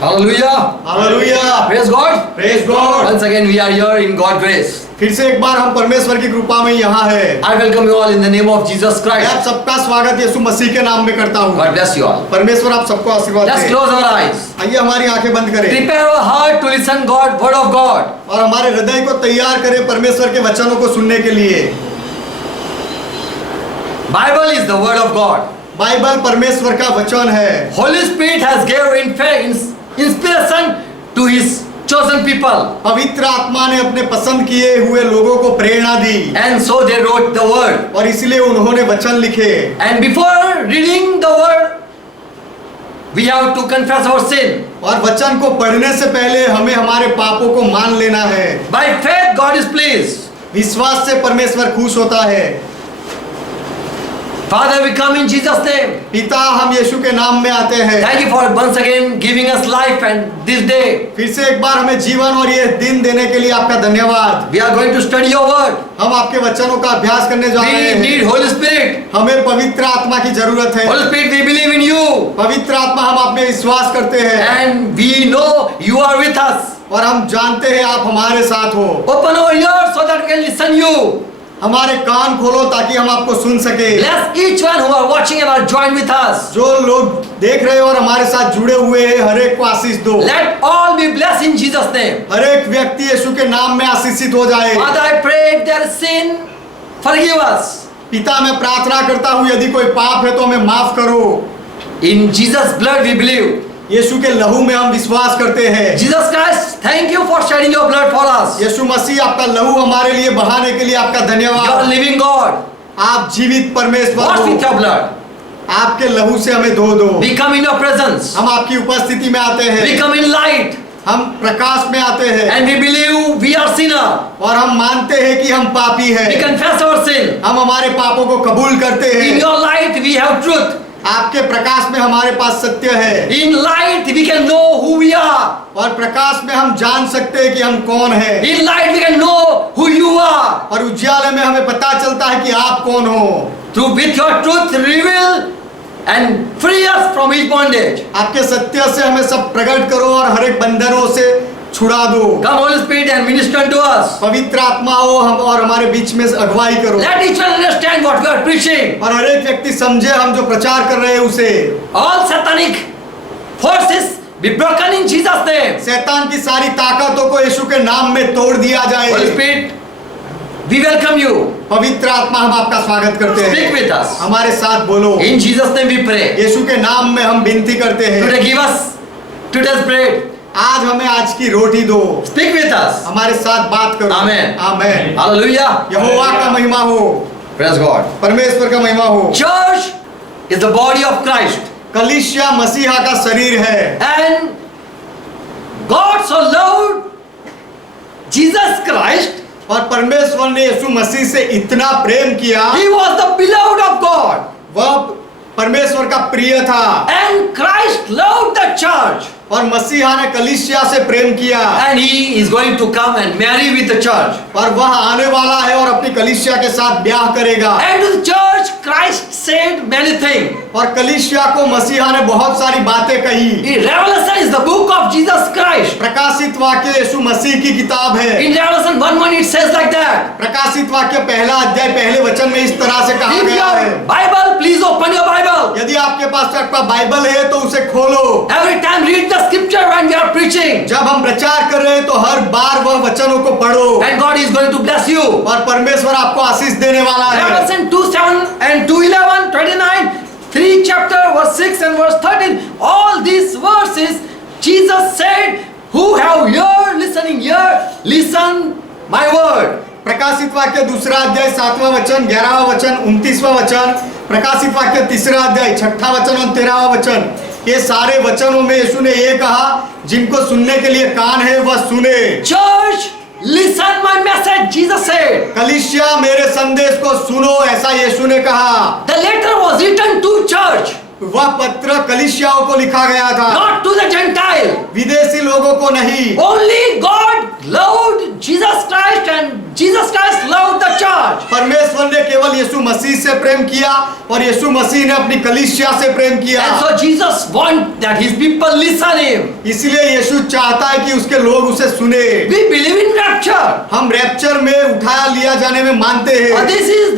Hallelujah. Hallelujah. Praise God. Praise God. Once again we are here in God's grace. फिर से एक बार हम परमेश्वर की कृपा में यहाँ है। I welcome you all in the name of Jesus मैं आप Christ. सबका स्वागत यीशु मसीह के नाम में करता हूँ। God bless you all. परमेश्वर आप सबको आशीर्वाद Let's they. close our eyes. आइए हमारी आंखें बंद करें Prepare our heart to listen God, word of God. और हमारे हृदय को तैयार करें परमेश्वर के वचनों को सुनने के लिए। Bible is the word of God. Bible परमेश्वर का वचन है। Holy Spirit has given inspiration to His chosen people, पवित्र आत्मा ने अपने पसंद किए हुए लोगों को प्रेरणा दी and so they wrote the word. और इसलिए उन्होंने वचन लिखे। And before reading the word, we have to confess our sin. और वचन को पढ़ने से पहले हमें हमारे पापों को मान लेना है। By faith, God is pleased. विश्वास से परमेश्वर खुश होता है। Father, we come in Jesus' name. पिता हम यीशु के नाम में आते हैं। Thank you for once again giving us life and this day. फिर से एक बार हमें जीवन और ये दिन देने के लिए आपका धन्यवाद। We are going to study your word. हम आपके वचनों का अभ्यास करने जा रहे We हैं। need Holy Spirit. हमें पवित्र आत्मा की जरूरत है। Holy Spirit, we believe in you. पवित्र आत्मा हम आप में विश्वास करते हैं And we know you are with us. और हम जानते हैं आप हमारे साथ हो। Open our ears so that we can listen you. हमारे कान खोलो ताकि हम आपको सुन सके। Bless each one who are watching and are joined with us. जो लोग देख रहे हैं और हमारे साथ जुड़े हुए हैं हर एक को आशीष दो। Let all be blessed in Jesus' name. हर एक व्यक्ति यीशु के नाम में आशीषित हो जाए। Father, I pray if there is sin, forgive us. पिता मैं प्रार्थना करता हूँ यदि कोई पाप है तो हमें माफ करो। In Jesus' blood we believe. यीशु के लहू में हम विश्वास करते हैं। Jesus Christ, thank you for shedding your blood for us. यीशु मसीह आपका लहू हमारे लिए बहाने के लिए आपका You are धन्यवाद। living God. आप जीवित परमेश्वर Wash with हो। your blood. आपके लहू से हमें धो दो। We come in your presence. हम आपकी उपस्थिति में आते We हैं। come in light. हम प्रकाश में आते हैं And we believe we are sinner. और हम मानते हैं कि हम पापी We हैं। confess our sin. हम हमारे पापों को कबूल करते In हैं। your light we have truth. आपके प्रकाश में हमारे पास सत्य है In light we can know who we are. और प्रकाश में हम जान सकते हैं कि हम कौन हैं। In light we can know who you are. और उज्याले में हमें पता चलता है कि आप कौन हो। Through with your truth reveal and free us from each bondage. आपके सत्य से हमें सब प्रकट करो और हर एक बंधनों से छुड़ा दो। Come Holy Spirit and minister to us. पवित्र आत्मा हो हम और हमारे बीच में अगुवाई करो Let each one understand what we are preaching. और हर एक व्यक्ति समझे हम जो प्रचार कर रहे हैं उसे। All satanic forces be broken in Jesus' name. शैतान की सारी ताकतों को यीशु के नाम में तोड़ दिया Holy जाए। Spirit, we welcome you. पवित्र आत्मा हम आपका स्वागत करते Speak हैं। with us. हमारे साथ बोलो। In Jesus' name we pray. यीशु के नाम में हम विनती करते हैं। Today give us today's bread. आज हमें आज की रोटी दो। Speak with us. हमारे साथ बात करो। Amen. आमेन। Hallelujah. यहोवा का महिमा हो। Praise God. परमेश्वर का महिमा हो। Church is the body of Christ. कलीसिया मसीहा का शरीर है And God so loved Jesus Christ. और परमेश्वर ने यीशु मसीह से इतना प्रेम किया। He was the beloved of God. वह परमेश्वर का प्रिय था And Christ loved the church. और मसीहा ने कलीसिया से प्रेम किया And He is going to come and marry with the church. और वह आने वाला है और अपनी कलीसिया के साथ ब्याह करेगा। And to the church Christ said many things. और कलीसिया को मसीहा ने बहुत सारी बातें कही। In Revelation is the book of Jesus Christ. प्रकाशित वाक्य यीशु मसीह की किताब है। In Revelation 1:1 it says like that. प्रकाशित वाक्य पहला अध्याय पहले वचन में इस तरह से कहा If गया है। your Bible, please open your Bible. यदि आपके पास आपका बाइबल है तो उसे खोलो। Every time read the scripture when we are preaching. जब हम प्रचार कर रहे हैं तो हर बार वह वचनों को पढ़ो And God is going to bless you. और परमेश्वर आपको आशीष देने वाला है। Revelation 2:7 and 2:11, 29, 3 chapter verse 6 and verse 13. All these verses Jesus said, who have ear listening ear, listen my word. प्रकाशित वाक्य दूसरा अध्याय 7वां वचन 11वां वचन 29वां वचन प्रकाशित वाक्य तीसरा अध्याय 6ठा वचन और 13वां वचन ये सारे वचनों में यीशु ने ये कहा जिनको सुनने के लिए कान है वह सुने। Church, listen my message, Jesus said. कलीसिया मेरे संदेश को सुनो ऐसा यीशु ने कहा। The letter was written to church. वह पत्र कलीसियाओं को लिखा गया था Not to the Gentile. विदेशी लोगों को नहीं। Only God loved Jesus Christ and Jesus Christ loved the church. परमेश्वर ने केवल यीशु मसीह से प्रेम किया और यीशु मसीह ने अपनी कलीसिया से प्रेम किया। And so Jesus wants that his people listen him. इसलिए यीशु चाहता है कि उसके लोग उसे सुने। We believe in rapture. हम रैप्चर में उठाया लिया जाने में मानते हैं।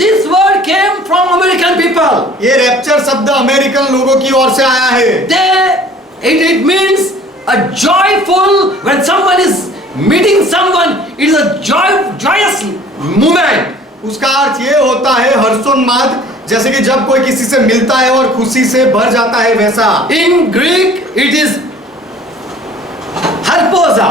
This word came from American people. ये रैप्चर शब्द अमेरिकन लोगों की ओर से आया है। It means a joyful, when someone is meeting someone, it is a joyous moment. उसका अर्थ ये होता है हर्षोन्माद, जैसे कि जब कोई किसी से मिलता है और खुशी से भर जाता है वैसा। In Greek it is harposa.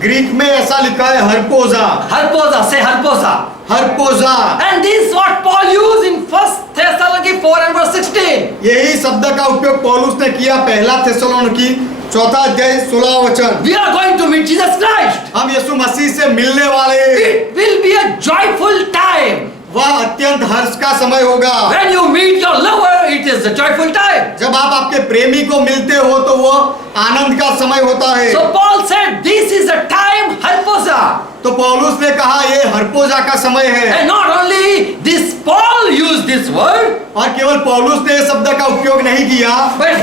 Greek में ऐसा लिखा है हरपोजा। Harposa, say harposa. हरपोजा। And this is what Paul used in 1 Thessalonians 4 and verse 16. यही शब्द का उपयोग पौलुस ने किया पहला थिस्सलुनीकी 4 अध्याय 16 वचन। We are going to meet Jesus Christ. हम यीशु मसीह से मिलने वाले हैं। It will be a joyful time. वह अत्यंत हर्ष का समय होगा। When you meet your lover, it is a joyful time. जब आप आपके प्रेमी को मिलते हो तो वो आनंद का समय होता है। So Paul said, this is a time harposa. तो पौलुस ने कहा ये हरपोजा का समय है। And not only this, Paul used this word, और केवल पौलुस ने इस शब्द का उपयोग नहीं किया, but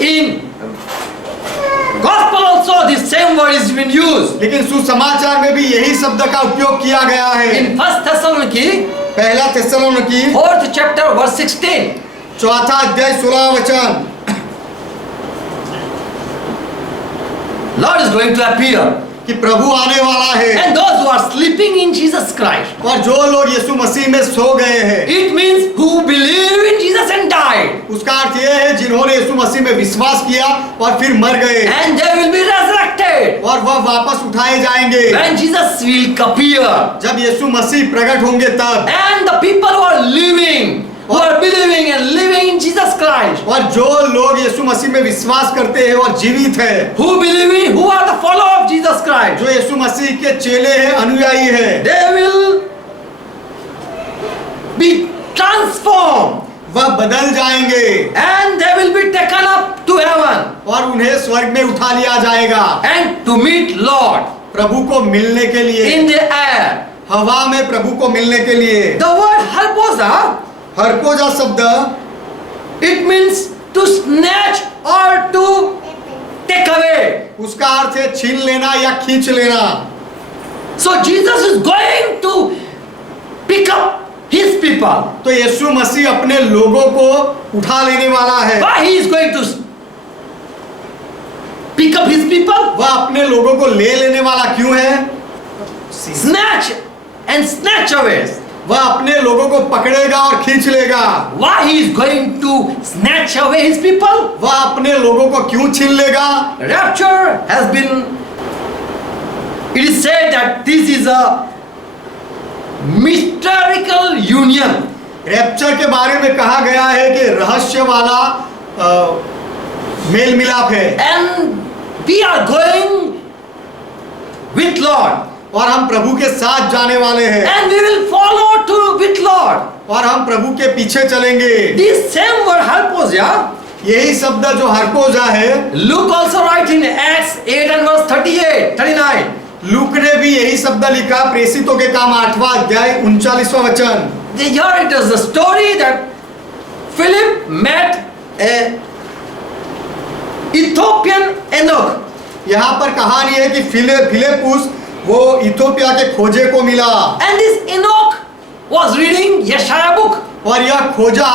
in gospel also this same word is been used. लेकिन सुसमाचार में भी यही शब्द का उपयोग किया गया है। In 1 Thessalonians पहला थिस्सलुनीकी 4th chapter verse 16. 4 अध्याय 16 वचन। Lord is going to appear. कि प्रभु आने वाला है। And those who are sleeping in Jesus Christ. और जो लोग यीशु मसीह में सो गए हैं, It means who believe in Jesus and died. उसका अर्थ ये है जिन्होंने यीशु मसीह में विश्वास किया और फिर मर गए, And they will be resurrected. और वह वापस उठाए जाएंगे When Jesus will appear. जब यीशु मसीह प्रकट होंगे तब। And the people who are living, who are believing and living in Jesus Christ. और जो लोग यीशु मसीह में विश्वास करते हैं और जीवित है, Who believe in, who are the follower of Jesus Christ. जो यीशु मसीह के चेले हैं, अनुयायी हैं, They will be transformed. वह बदल जाएंगे And they will be taken up to heaven. और उन्हें स्वर्ग में उठा लिया जाएगा And to meet Lord प्रभु को मिलने के लिए, in the air. हवा में प्रभु को मिलने के लिए। The word harposa, हरपोजा शब्द it means to snatch or to take away. उसका अर्थ है छीन लेना या खींच लेना। So Jesus is going to pick up his people. तो यीशु मसीह अपने लोगों को उठा लेने वाला है। Why he is going to pick up his people? वह अपने लोगों को ले लेने वाला क्यों है? Snatch and snatch away. वह अपने लोगों को पकड़ेगा और खींच लेगा। Why he is going to snatch away his people? वह अपने लोगों को क्यों छीन लेगा? Rapture has been, it is said that this is a mystical union. Rapture के बारे में कहा गया है कि रहस्य वाला मेल मिलाप है। And we are going with Lord. और हम प्रभु के साथ जाने वाले हैं। And we will follow to with Lord. और हम प्रभु के पीछे चलेंगे। This same word harposia, यही शब्द जो हरपोजा है, Luke also writes in Acts 8 and verse 38, 39. Look ने भी यही शब्द लिखा प्रेषितों के काम 8वां अध्याय 39वां वचन। Here it is the story that Philip met a Ethiopian eunuch. यहाँ पर कहानी है कि फिलिपुस वो इथियोपिया के खोजे को मिला। And this eunuch was reading Yeshaya book. और यह खोजा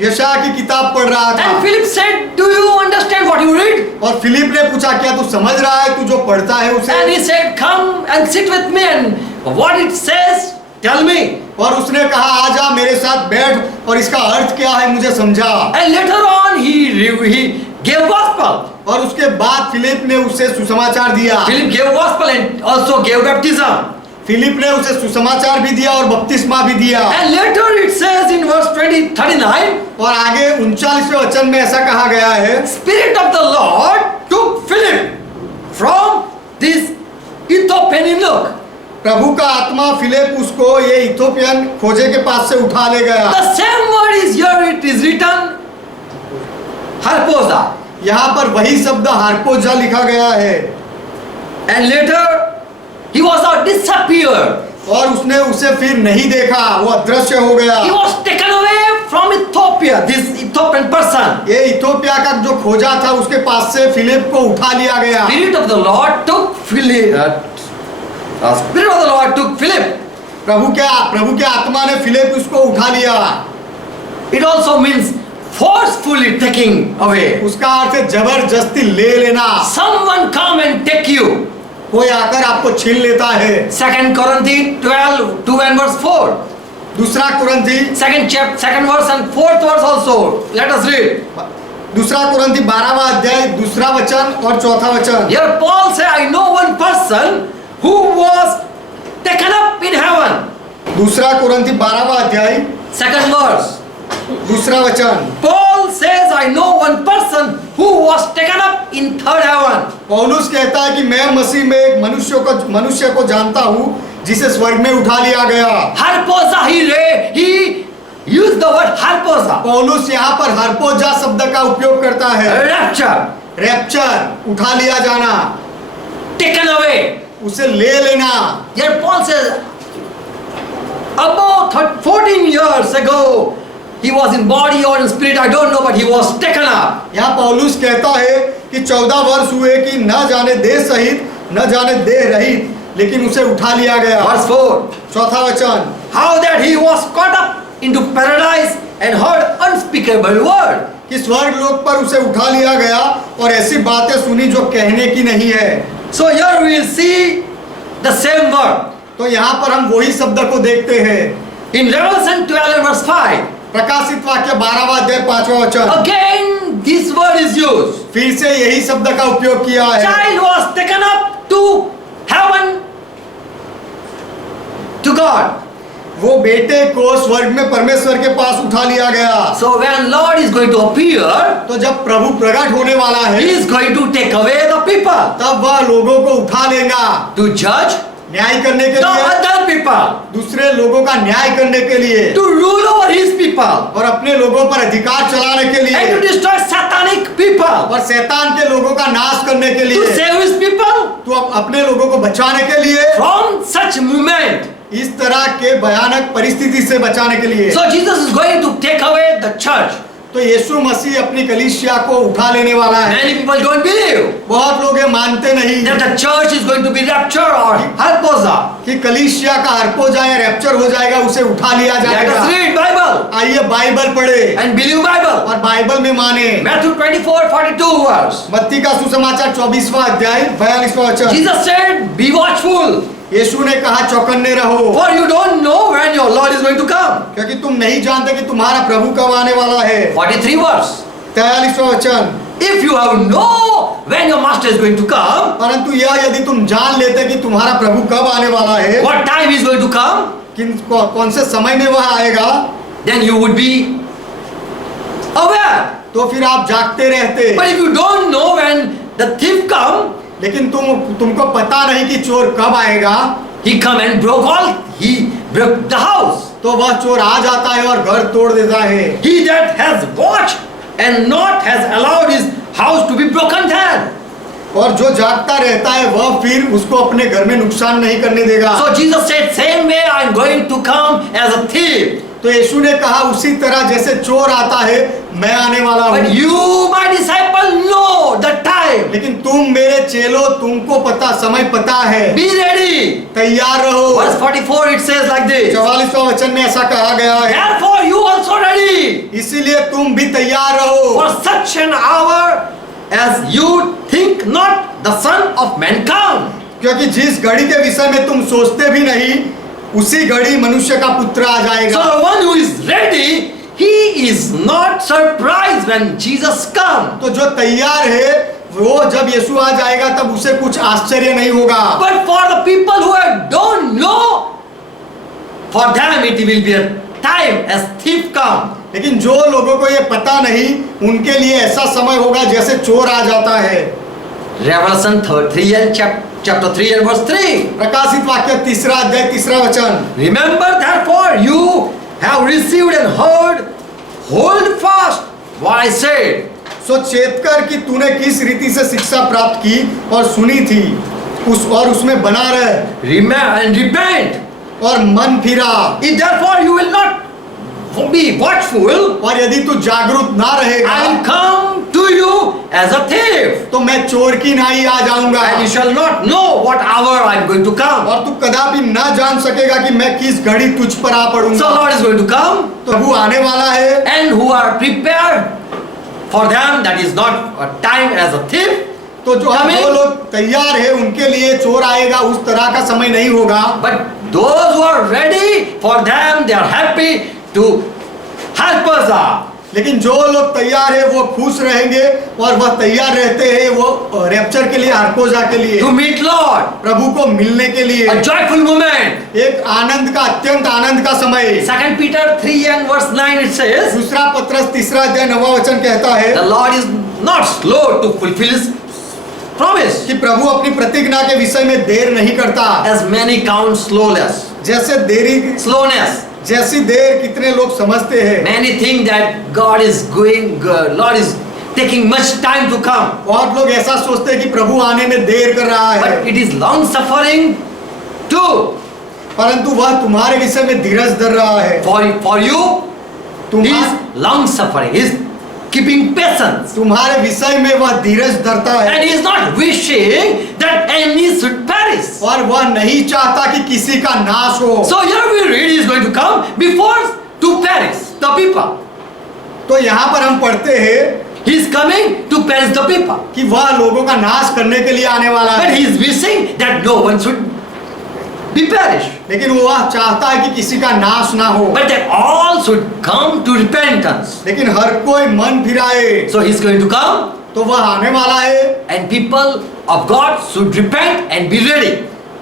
यशायाह की किताब पढ़ रहा था। And Philip said, do you understand what you read? और फिलिप ने पूछा क्या तू समझ रहा है, तू जो पढ़ता है उसे? And he said, come and sit with me and what it says, tell me. और उसने कहा आजा मेरे साथ बैठ और इसका अर्थ क्या है मुझे समझा। And later on he gave gospel. और उसके बाद फिलिप ने उसे सुसमाचार दिया। Philip gave gospel and also gave baptism. Philip ने उसे सुसमाचार भी दिया और बपतिस्मा भी दिया। And later it says in verse 39, और आगे 39वें वचन में ऐसा कहा गया है, Spirit of the Lord took Philip from this Ethiopian eunuch. प्रभु का आत्मा फिलिप उसको ये इथियोपियन खोजे के पास से उठा ले गया। The same word is here, it is written harposa. यहाँ पर वही शब्द हारपोजा लिखा गया है। And later he was disappeared. और उसने उसे फिर नहीं देखा, वो अदृश्य हो गया। He was taken away from Ethiopia, this Ethiopian person. ये इथोपिया का जो खोजा था उसके पास से फिलिप को उठा लिया गया। Spirit of the Lord took Philip. Spirit of the Lord took Philip. प्रभु के आत्मा ने फिलिप उसको उठा लिया। It also means forcefully taking away. उसका अर्थ है जबरदस्ती ले लेना। Someone come and take you. कोई आकर आपको छीन लेता है। 2 Corinthians 12, 2 and verse 4. दूसरा कुरिन्थी Second verse and 4th verse also. Let us read. दूसरा कुरिन्थी 12वां अध्याय दूसरा वचन और चौथा वचन। Here Paul say, I know one person who was taken up in heaven. दूसरा कुरिन्थी 12वां अध्याय 2nd verse. दूसरा वचन। Paul says, I know one person who was taken up in 3rd heaven. पौलुस कहता है कि मैं मसीह में एक मनुष्य को जानता हूँ जिसे स्वर्ग में उठा लिया गया। Harposa, he used the word harposa. पौलुस यहाँ पर हरपोजा शब्द का उपयोग करता है। Rapture, रैप्चर, उठा लिया जाना, taken away. उसे ले लेना। Here Paul says, about 14 years ago, he was in body or in spirit, I don't know, but he was taken up. यहाँ पौलुस कहता है कि 14 वर्ष हुए कि न जाने देह सहित न जाने देह रहित, लेकिन उसे उठा लिया गया। Verse 4. चौथा वचन। How that he was caught up into paradise and heard unspeakable word. कि स्वर्ग लोक पर उसे उठा लिया गया और ऐसी बातें सुनी जो कहने की नहीं है। So here we will see the same word. तो यहाँ पर हम वही शब्द को देखते हैं। In Revelation 12 and verse 5. प्रकाशित वाक्य 12वां अध्याय 5वां वचन। Again this word is used. फिर से यही शब्द का उपयोग किया है। Child was taken up to heaven to God. वो बेटे को स्वर्ग में परमेश्वर के पास उठा लिया गया। So when Lord is going to appear, तो जब प्रभु प्रकट होने वाला है, He is going to take away the people तब वह लोगों को उठा लेगा to judge न्याय करने के the लिए, other people, दूसरे लोगों का न्याय करने के लिए to rule over His people, और अपने लोगों पर अधिकार चलाने के and to लिए destroy satanic people, और शैतान के लोगों का नाश करने के to लिए, save His people तो अपने लोगों को बचाने के लिए, from such movement. इस तरह के भयानक परिस्थिति से बचाने के लिए। So Jesus is going to take away the church. तो यीशु मसीह अपनी कलीसिया को उठा लेने वाला है। Many people don't believe बहुत लोग ये मानते नहीं that the church is going to be raptured or harposa. कि कलीसिया का हरपोजा या रैप्चर हो जाएगा, उसे उठा लिया Let us जाएगा। read Bible आइए बाइबल पढ़े and believe Bible. और बाइबल में माने। Matthew 24:42 verse. मत्ती का सुसमाचार 24वां अध्याय 42वां वचन। Jesus said, "Be watchful, यीशु ने कहा चौकन्ने रहो, for you don't know when your Lord is going to come." क्योंकि तुम नहीं जानते कि तुम्हारा प्रभु कब आने वाला है। 43 verse. 43वां वचन। If you have know when your master is going to come, परंतु यह यदि तुम जान लेते कि तुम्हारा प्रभु कब आने वाला है, what time he is going to come, कौन से समय में वह आएगा, then you would be aware. तो फिर आप जागते रहते। But if you don't know when the thief come, लेकिन तुमको पता नहीं कि चोर कब आएगा, he come and he broke the house. तो वह चोर आ जाता है और घर तोड़ देता है। He that has watched and not has allowed his house to be broken down. और जो जागता रहता है वह फिर उसको अपने घर में नुकसान नहीं करने देगा। So Jesus said, same way I am going to come as a thief. तो यीशु ने कहा उसी तरह जैसे चोर आता है मैं आने वाला हूँ। But you, my disciple, know the time. लेकिन तुम मेरे चेलो, तुमको पता, समय पता है। Be ready. तैयार रहो। Verse 44 it says like this. 44वां वचन में ऐसा कहा गया है, Therefore you also ready. इसीलिए तुम भी तैयार रहो। For such an hour as you think not the Son of Man come. क्योंकि जिस घड़ी के विषय में तुम सोचते भी नहीं, उसी घड़ी मनुष्य का पुत्र आ जाएगा। So the one who is ready, he is not surprised when Jesus come. तो जो तैयार है वो जब यीशु आ जाएगा तब उसे कुछ आश्चर्य नहीं होगा। But for the people who don't know, for them it will be a time as thief come. लेकिन जो लोगों को ये पता नहीं, उनके लिए ऐसा समय होगा जैसे चोर आ जाता है। Revelation 3 and chapter 3 and verse 3. प्रकाशित वाक्य 3 अध्याय 3 वचन। Remember therefore you have received and heard, hold fast what I said. सो चेत कर कि तूने किस रीति से शिक्षा प्राप्त की और सुनी थी, उसमें बना रहे। And repent. और मन फिरा। if therefore you will not be watchful, और यदि तू जागरूक ना रहेगा I will come to you as a thief, तो मैं चोर की नाई आ जाऊंगा, and you shall not know what hour I am going to come. और तू कदापि ना जान सकेगा कि मैं किस घड़ी तुझ पर आ So पड़ूंगा। Lord is going to come, तो प्रभु आने वाला है, and who are prepared for them, that is not a time as a thief, तो जो Coming. लोग तैयार है उनके लिए चोर आएगा, उस तरह का समय नहीं होगा। but those who are ready, for them they are happy to help us out. लेकिन जो लोग तैयार है वो खुश रहेंगे, और वह तैयार रहते हैं वो रैप्चर के लिए, हरकोजा के लिए, To meet Lord, प्रभु को मिलने के लिए, a joyful moment. एक आनंद का, अत्यंत आनंद का समय। 2 Peter 3 and verse 9 it says, दूसरा पत्रस 3 अध्याय 9 वचन कहता है the Lord is not slow to fulfill his promise, कि प्रभु अपनी प्रतिज्ञा के विषय में देर नहीं करता। as many count slowness. जैसे देरी, Slowness. जैसी देर कितने लोग समझते हैं। Many think that God is going, Lord is taking much time to come. बहुत लोग ऐसा सोचते हैं कि प्रभु आने में देर कर रहा है, But it is long suffering too. परंतु वह तुम्हारे विषय में धीरज धर रहा है। For you, he तुम्हारे is long suffering. He is keeping patience. तुम्हारे विषय में वह धीरज धरता है, And he is not wishing that any should perish. और वह नहीं चाहता कि किसी का नाश हो। So here we read he is going to come before to perish the people. तो यहाँ पर हम पढ़ते हैं He is coming to perish the people. कि वह लोगों का नाश करने के लिए आने वाला But है, he is wishing that no one should be perished, लेकिन वह चाहता है कि किसी का नाश ना हो, but that all should come to repentance. लेकिन हर कोई मन फिराए। So he is going to come, तो वह आने वाला है, and people of God should repent and be ready,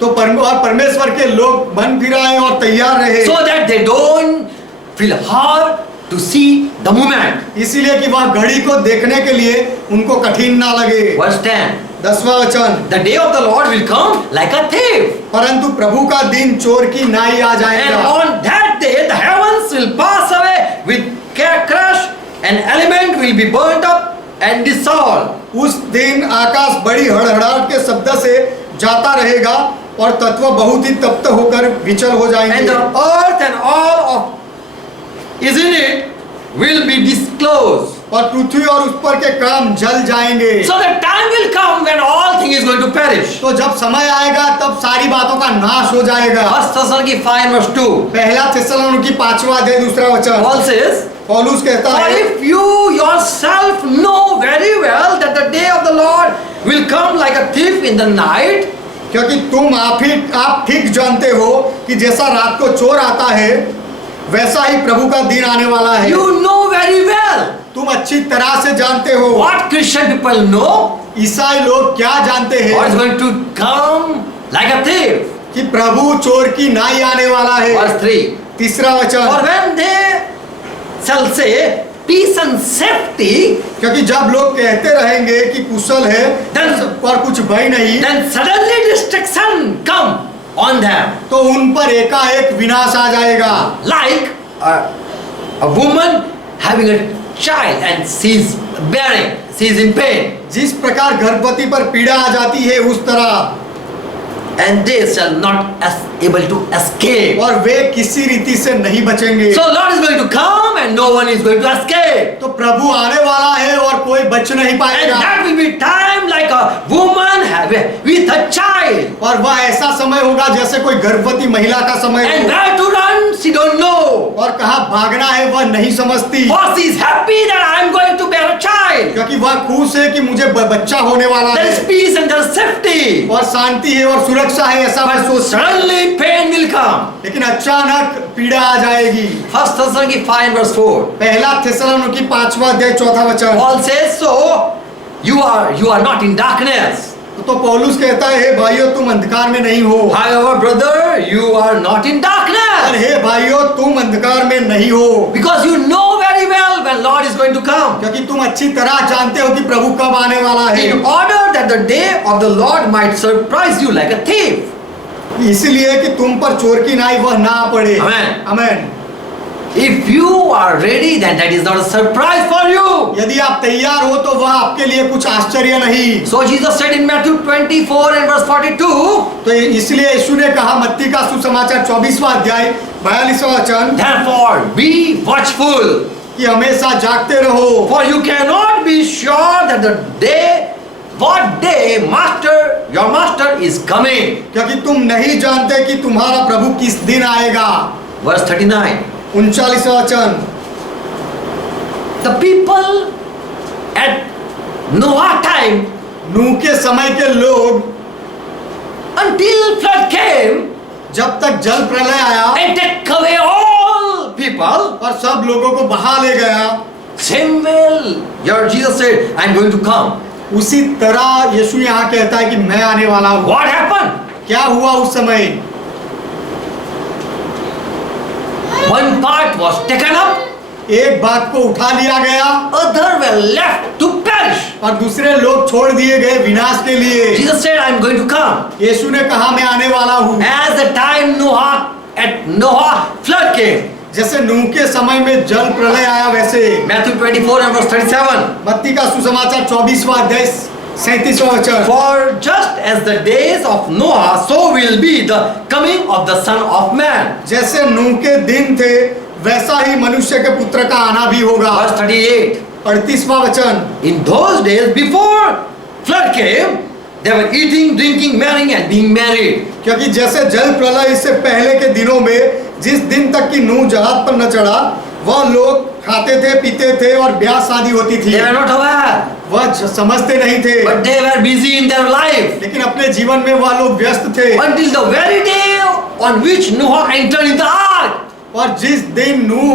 तो और परमेश्वर के लोग मन फिराए और तैयार रहे, so that they don't feel hard to see the moment. इसीलिए कि वह घड़ी को देखने के लिए उनको कठिन ना लगे। Verse 10. 10वां वचन, The day of the Lord will come like a thief, परंतु प्रभु का दिन चोर की नाई आ and जाएगा, on that day the heavens will pass away with crash, and element will be burnt up and dissolved. उस दिन आकाश बड़ी हड़हड़ाहट के शब्द से जाता रहेगा और तत्व बहुत ही तप्त होकर विचल हो And जाएंगे, the earth and all of is in it will be disclosed. और पृथ्वी और उस पर के काम जल जाएंगे। So the time will come when all thing is going to perish. तो जब समय आएगा तब सारी बातों का नाश हो जाएगा। 1 Thessalonians 5 verse 2. पहला थिस्सलुनीकी 5वां अध्याय 2 वचन, Paul says, पौलुस कहता for है, if you yourself know very well that the day of the Lord will come like a thief in the night, क्योंकि तुम आप ठीक जानते हो कि जैसा रात को चोर आता है वैसा ही प्रभु का दिन आने वाला है। you know very well. तुम अच्छी तरह से जानते हो। What Christian people know? ईसाई लोग क्या जानते God is हैं going to come like a thief. कि प्रभु चोर की नाई आने वाला है। Verse 3. तीसरा For वचन, when they shall say peace and safety, क्योंकि जब लोग कहते रहेंगे कि कुशल है Then- और कुछ भय नहीं, then suddenly destruction come on them, तो उन पर एकाएक विनाश आ जाएगा। like a woman having a child and she's bearing, she's in pain, जिस प्रकार गर्भवती पर पीड़ा आ जाती है उस तरह, and they shall not able to escape. और वे किसी रीति से नहीं बचेंगे। So Lord is going to come and no one is going to escape. तो प्रभु आने वाला है और कोई बच नहीं And पाएगा, that will be time like a woman with a child. और वह ऐसा समय होगा जैसे कोई गर्भवती महिला का समय And हो, where to run, she don't know. और कहाँ भागना है वह नहीं समझती, For she is happy that I am going to bear a child. क्योंकि वह खुश है कि मुझे बच्चा होने वाला There is है, peace and there is safety. और शांति है और सुरक्षा है, ऐसा वह But सोचता है। suddenly pain will come. लेकिन अचानक पीड़ा आ जाएगी। 1 Thessalonians 5 verse 4. पहला थिस्सलुनीकी 5वां अध्याय 4 वचन, Paul says, so you are not in darkness. तो पौलुस कहता है, हे भाइयों तुम अंधकार में नहीं हो, However, brother, you are not in और darkness. हे भाइयों तुम अंधकार में नहीं हो, Because you know very well when Lord is going to come. क्योंकि तुम अच्छी तरह जानते हो कि प्रभु कब आने वाला है, In order that the day of the Lord might surprise you like a thief. इसलिए कि तुम पर चोर की नाई वह ना पड़े। Amen. आमीन। If you are ready, then that is not a surprise for you. यदि आप तैयार हो तो वह आपके लिए कुछ आश्चर्य नहीं। So Jesus said in Matthew 24 and verse 42, तो इसलिए यीशु ने कहा मत्ती का सुसमाचार 24वां अध्याय 42वां वचन, therefore be watchful, कि हमेशा जागते रहो, for you cannot be sure that the day, what day your master is coming. क्योंकि तुम नहीं जानते कि तुम्हारा प्रभु किस दिन आएगा। Verse 39, 39वां वचन, the people at Noah time, नूह के समय के लोग until flood came जब तक जल प्रलय आया and take away all people, और सब लोगों को बहा ले गया, same way your Jesus said, I am going to come. उसी तरह यीशु यहाँ कहता है कि मैं आने वाला हूँ। What happened? क्या हुआ उस समय? One part was taken up, एक भाग को उठा लिया गया other were left to perish. और दूसरे लोग छोड़ दिए गए विनाश के लिए। Jesus said, I am going to come. यीशु ने कहा मैं आने वाला हूँ। As the time at Noah flood came. जैसे नूह के समय में जल प्रलय आया वैसे Matthew 24 and verse 37. मत्ती का सुसमाचार 24वां अध्याय 37वां वचन, For just as the days of Noah, so will be the coming of the Son of Man. जैसे नूह के दिन थे वैसा ही मनुष्य के पुत्र का आना भी होगा। Verse 38. 38वां वचन, In those days before flood came, they were eating, drinking, marrying and being married. क्योंकि जैसे जल प्रलय इससे पहले के दिनों में जिस दिन तक कि नूह जहाज पर न चढ़ा वह लोग खाते थे, पीते थे और ब्याह शादी होती थी। They were not aware, वह समझते नहीं थे, but they were busy in their life. लेकिन अपने जीवन में वह लोग व्यस्त थे। Until the very day on which Noah entered in the ark. और जिस दिन नूह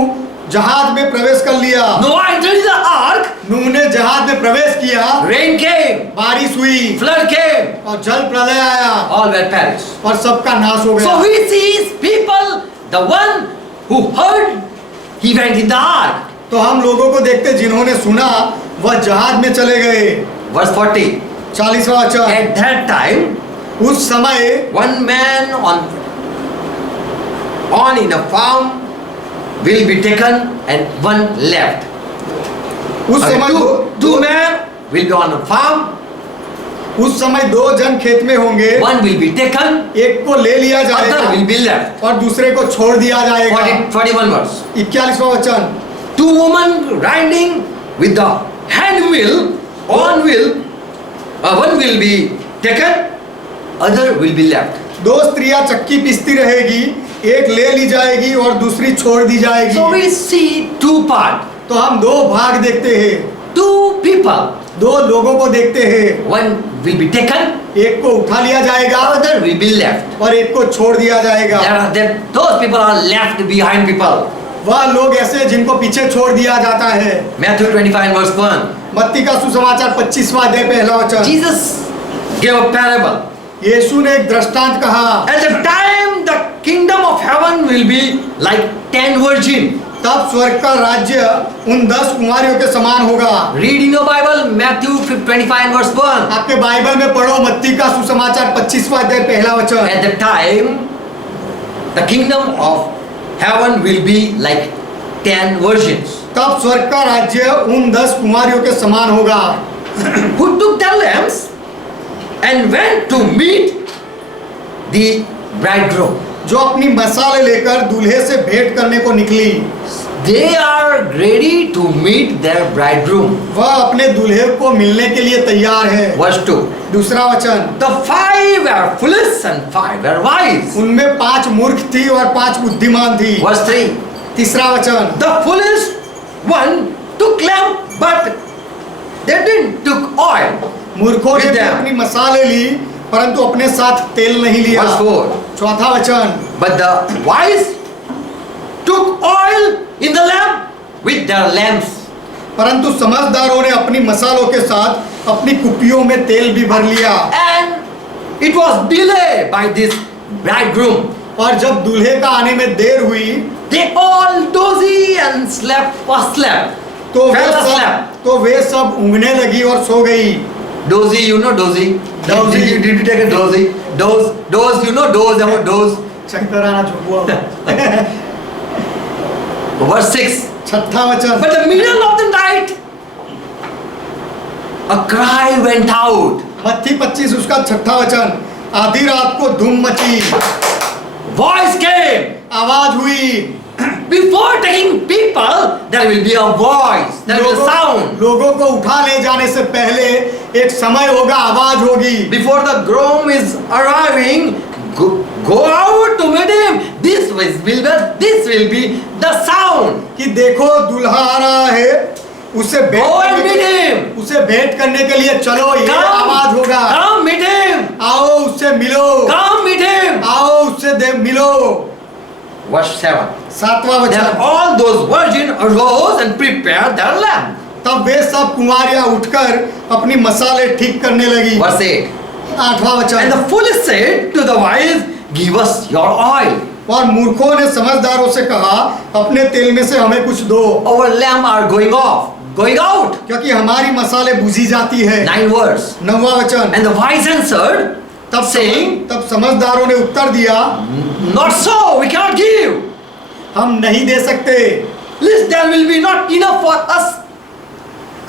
जहाज में प्रवेश कर लिया, Noah entered in the ark, नूह ने जहाज में प्रवेश किया, rain came, बारिश हुई flood came, और जल प्रलय आया all were perished. और सबका नाश हो गया। So he sees people, the one who heard, he went in the ark. तो हम लोगों को देखते जिन्होंने सुना वह जहाज में चले गए। Verse 40. 40वां वचन, At that time, उस समय one man on in a farm will be taken and one left. उस समय Two men will be on a farm, उस समय दो जन खेत में होंगे, one will be taken, एक को ले लिया other will जाएगा be left. और दूसरे को छोड़ दिया जाएगा। 41 verse. 41वां वचन, Two women riding with the hand wheel, one will be taken, other will be left. दो स्त्रियां चक्की पिसती रहेगी, एक ले ली जाएगी और दूसरी छोड़ दी जाएगी। So we see two parts, तो हम दो भाग देखते हैं, two people, दो लोगों को देखते हैं, one will be taken, एक को उठा लिया जाएगा other will be left. और एक को छोड़ दिया जाएगा। Those people are left behind people. वह लोग ऐसे जिनको पीछे छोड़ दिया जाता है। Matthew 25 verse 1. मत्ती का सुसमाचार 25वां अध्याय पहला वचन, Jesus gave a parable. यीशु ने एक दृष्टांत कहा, At the time the kingdom of heaven will be like 10 virgins. तब स्वर्ग का राज्य उन 10 कुमारियों के समान होगा। Read in your Bible Matthew 25 verse 1. आपके बाइबल में पढ़ो मत्ती का सुसमाचार 25वां अध्याय पहला वचन। At the time the kingdom of heaven will be like 10 virgins. तब स्वर्ग का राज्य उन 10 कुमारियों के समान होगा, Who took their lamps and went to meet the bridegroom. जो अपनी मसाले लेकर दूल्हे से भेंट करने को निकली। They are ready to meet their bridegroom. वह अपने दूल्हे को मिलने के लिए तैयार है। Verse 2. दूसरा वचन, The 5 were foolish and 5 were wise. उनमें 5 मूर्ख थी और 5 बुद्धिमान थी। Verse 3. तीसरा वचन, The foolish one took lamp but they didn't took oil. मूर्खों ने with भी them. अपनी मसाले ली परंतु अपने साथ तेल नहीं लिया। Verse 4. चौथा वचन, But the wise took oil in the lamp with their lamps. परंतु समझदारों ने अपनी मसालों के साथ अपनी कुपियों में तेल भी भर लिया। And it was delayed by this bridegroom. और जब दूल्हे का आने में देर हुई They all dozy and slept. तो Fell asleep. वे सब ऊँघने लगी और सो गई। Dozy, you know dozy. Dozy. Did you take a dozy? Doze, you know doze, about doze. शंकराना झुकुआ। verse 6. छठा वचन, But the middle of the night, a cry went out. मत्ती 25 उसका छठा वचन, आधी रात को धूम मची, Voice came. आवाज हुई। Before taking people, there will be a voice, there will be a sound. लोगों को उठा ले जाने से पहले एक समय होगा, आवाज होगी। Before the groom is arriving, go out to meet him. This will be the sound. कि देखो दूल्हा आ रहा है, उसे Go and meet him. उसे भेंट करने के लिए चलो, ये आवाज होगा। Come meet him. आओ उससे मिलो, Come meet him. आओ उससे मिलो। Verse 7. सातवां Then वचन, all those virgins arose and prepared their lamp. तब वे सब कुंवारियां उठकर अपनी मसाले ठीक करने लगी। Verse 8. आठवां And वचन, the foolish said to the wise, give us your oil. और मूर्खों ने समझदारों से कहा, अपने तेल में से हमें कुछ दो, Our lamp are going out. क्योंकि हमारी मसाले बुझी जाती है। 9 verse. नौवां वचन, And the wise answered, saying, तब समझदारों ने उत्तर दिया, not so, we cannot give. हम नहीं दे सकते, Lest there will be not enough for us,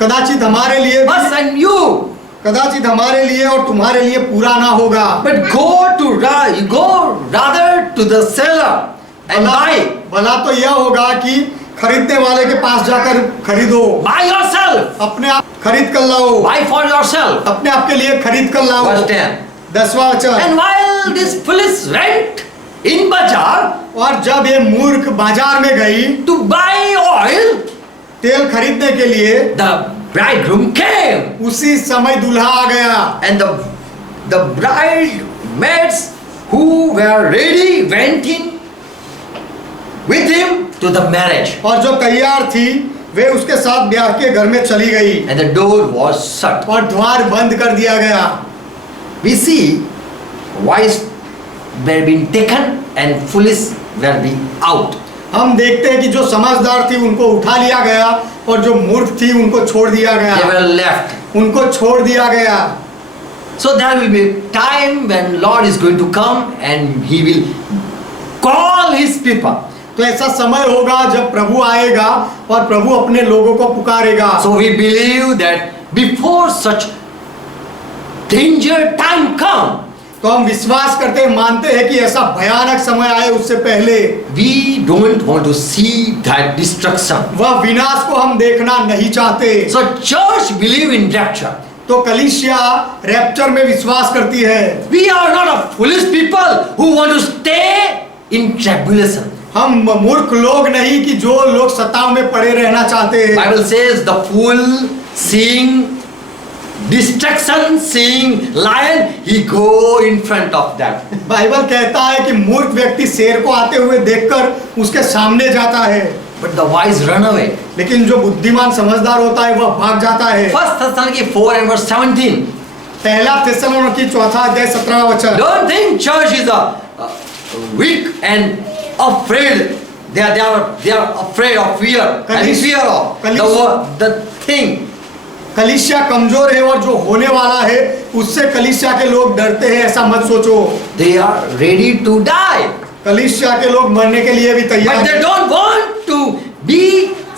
कदाचित हमारे लिए us and you. कदाचित हमारे लिए और तुम्हारे लिए पूरा ना होगा। But go rather to the seller and buy. भला तो यह होगा कि खरीदने वाले के पास जाकर खरीदो, Buy yourself. अपने आप खरीद कर लाओ, Buy for yourself. अपने आप के लिए खरीद कर लाओ। Verse 10. 10वां वचन, And while this foolish went in bazaar और जब ये मूर्ख बाजार में गई to buy oil, तेल खरीदने के लिए, the bridegroom came. उसी समय दूल्हा आ गया। And the bridesmaids who were ready went in with him to the marriage. और जो तैयार थी वे उसके साथ ब्याह के घर में चली गई, And the door was shut. और द्वार बंद कर दिया गया। We see wise were being taken and foolish were being out. हम देखते हैं कि जो समझदार थी उनको उठा लिया गया और जो मूर्ख थी उनको छोड़ दिया They गया, were left. उनको छोड़ दिया गया। So there will be time when Lord is going to come and He will call His people. तो ऐसा समय होगा जब प्रभु आएगा और प्रभु अपने लोगों को पुकारेगा। So we believe that before such danger time come, तो हम विश्वास करते हैं, मानते हैं कि ऐसा भयानक समय आए उससे पहले we don't want to see that destruction. वह विनाश को हम देखना नहीं चाहते। So church believe in rapture. तो कलीसिया रैप्चर में विश्वास करती है। We are not a foolish people who want to stay in tribulation. हम मूर्ख लोग नहीं कि जो लोग सताव में पड़े रहना चाहते हैं। Bible says the fool seeing destruction, seeing lion, he go in front of that. Bible कहता है कि मूर्ख व्यक्ति शेर को आते हुए देखकर उसके सामने जाता है, But the wise run away. लेकिन जो बुद्धिमान समझदार होता है वह भाग जाता है। First Thessalonians 4 and verse 17. पहला थिस्सलुनीकी चौथा अध्याय 17वां वचन। Don't think church is a weak and afraid. They are afraid of fear. And fear of the thing. कलीसिया कमजोर है और जो होने वाला है उससे कलीसिया के लोग डरते हैं, ऐसा मत सोचो। They are ready to die. कलीसिया के लोग मरने के लिए भी तैयार But they हैं, don't want to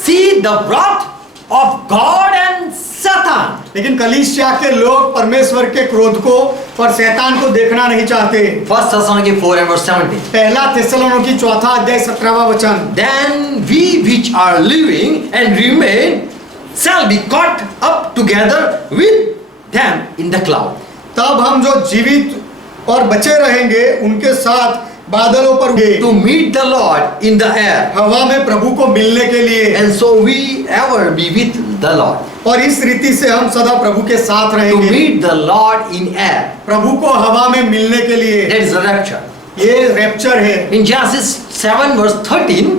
see the wrath of God and Satan. लेकिन कलीसिया के लोग परमेश्वर के क्रोध को और शैतान को देखना नहीं चाहते। First Thessalonians 4 and verse 17. पहला थिस्सलुनीकी चौथा अध्याय 17वां वचन। Then we which are living and remain shall be caught up together with them in the cloud. तब हम जो जीवित और बचे रहेंगे उनके साथ बादलों पर उड़ेंगे, To meet the Lord in the air. हवा में प्रभु को मिलने के लिए। And so we ever be with the Lord. और इस रीति से हम सदा प्रभु के साथ To रहेंगे, meet the Lord in air. प्रभु को हवा में मिलने के लिए। That is the rapture. ये रैप्चर है। In Genesis 7 verse 13,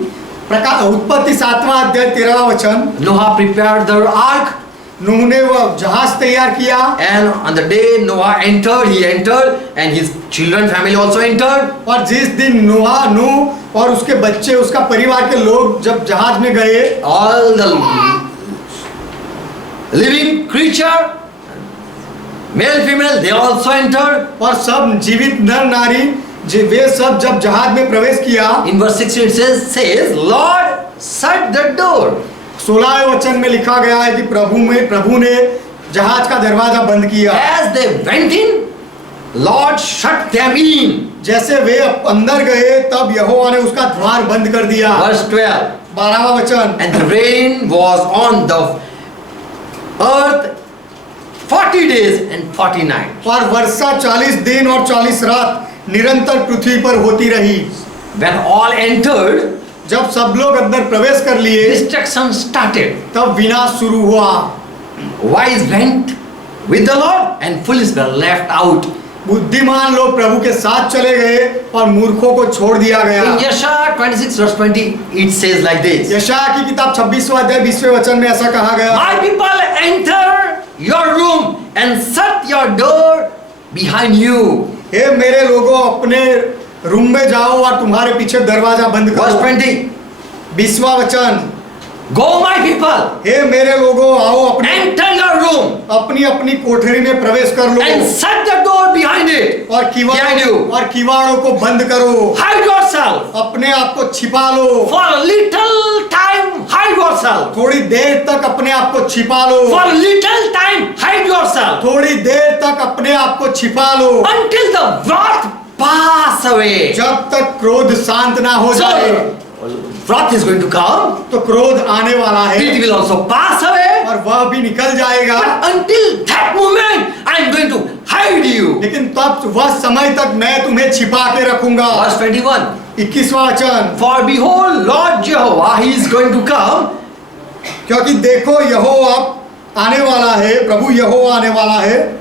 उत्पत्ति 7वां अध्याय 13वां वचन। Noah prepared the ark. नूह ने वह जहाज तैयार किया, And on the day Noah entered, he entered, and his children, family also entered. और जिस दिन नूह और उसके बच्चे, उसका परिवार के लोग जब जहाज में गए, All the living creature, male, female, they also entered. और सब जीवित नर नारी वे सब जब जहाज में प्रवेश किया, In verse 16 it says, Lord, shut the door. 16वें वचन में लिखा गया है कि प्रभु ने जहाज का दरवाजा बंद किया। As they went in, Lord shut them in. जैसे वे अंदर गए तब यहोवा ने उसका द्वार बंद कर दिया। Verse 12. 12वां वचन, And the rain was on the earth 40 days and 40 nights. और वर्षा 40 दिन और 40 रात निरंतर पृथ्वी पर होती रही। When all entered, जब सब लोग अंदर प्रवेश कर लिए destruction started. तब विनाश शुरू हुआ। Wise went with the Lord and fools were left out. बुद्धिमान लोग प्रभु के साथ चले गए और मूर्खों को छोड़ दिया गया। In Yeshua 26 verse 20 it says like this. यशायाह की किताब 26वां अध्याय 20वें वचन में ऐसा कहा गया, My people enter your room and shut your door behind you. हे मेरे लोगों अपने रूम में जाओ और तुम्हारे पीछे दरवाजा बंद Verse करो। 20. 20वां वचन, Go my people, हे मेरे लोगों आओ enter your room अपनी अपनी कोठरी में प्रवेश कर लो and shut the door behind it. और Behind you. किवाड़ों को बंद करो, Hide yourself. अपने आप को छिपा लो, For a little time hide yourself. थोड़ी देर तक अपने आप को छिपा लो, For a little time hide yourself. थोड़ी देर तक अपने आप को छिपा लो, Until the wrath pass away. जब तक क्रोध शांत ना हो जाए। So, wrath is going to come. तो क्रोध आने वाला है It will also pass away. और वह भी निकल जाएगा, But until that moment, I am going to hide you. लेकिन तब वह समय तक मैं तुम्हें छिपा के रखूंगा। Verse 21. 21वां वचन, For behold, Lord Jehovah, He is going to come. क्योंकि देखो यहोवा आने वाला है, प्रभु यहोवा आने वाला है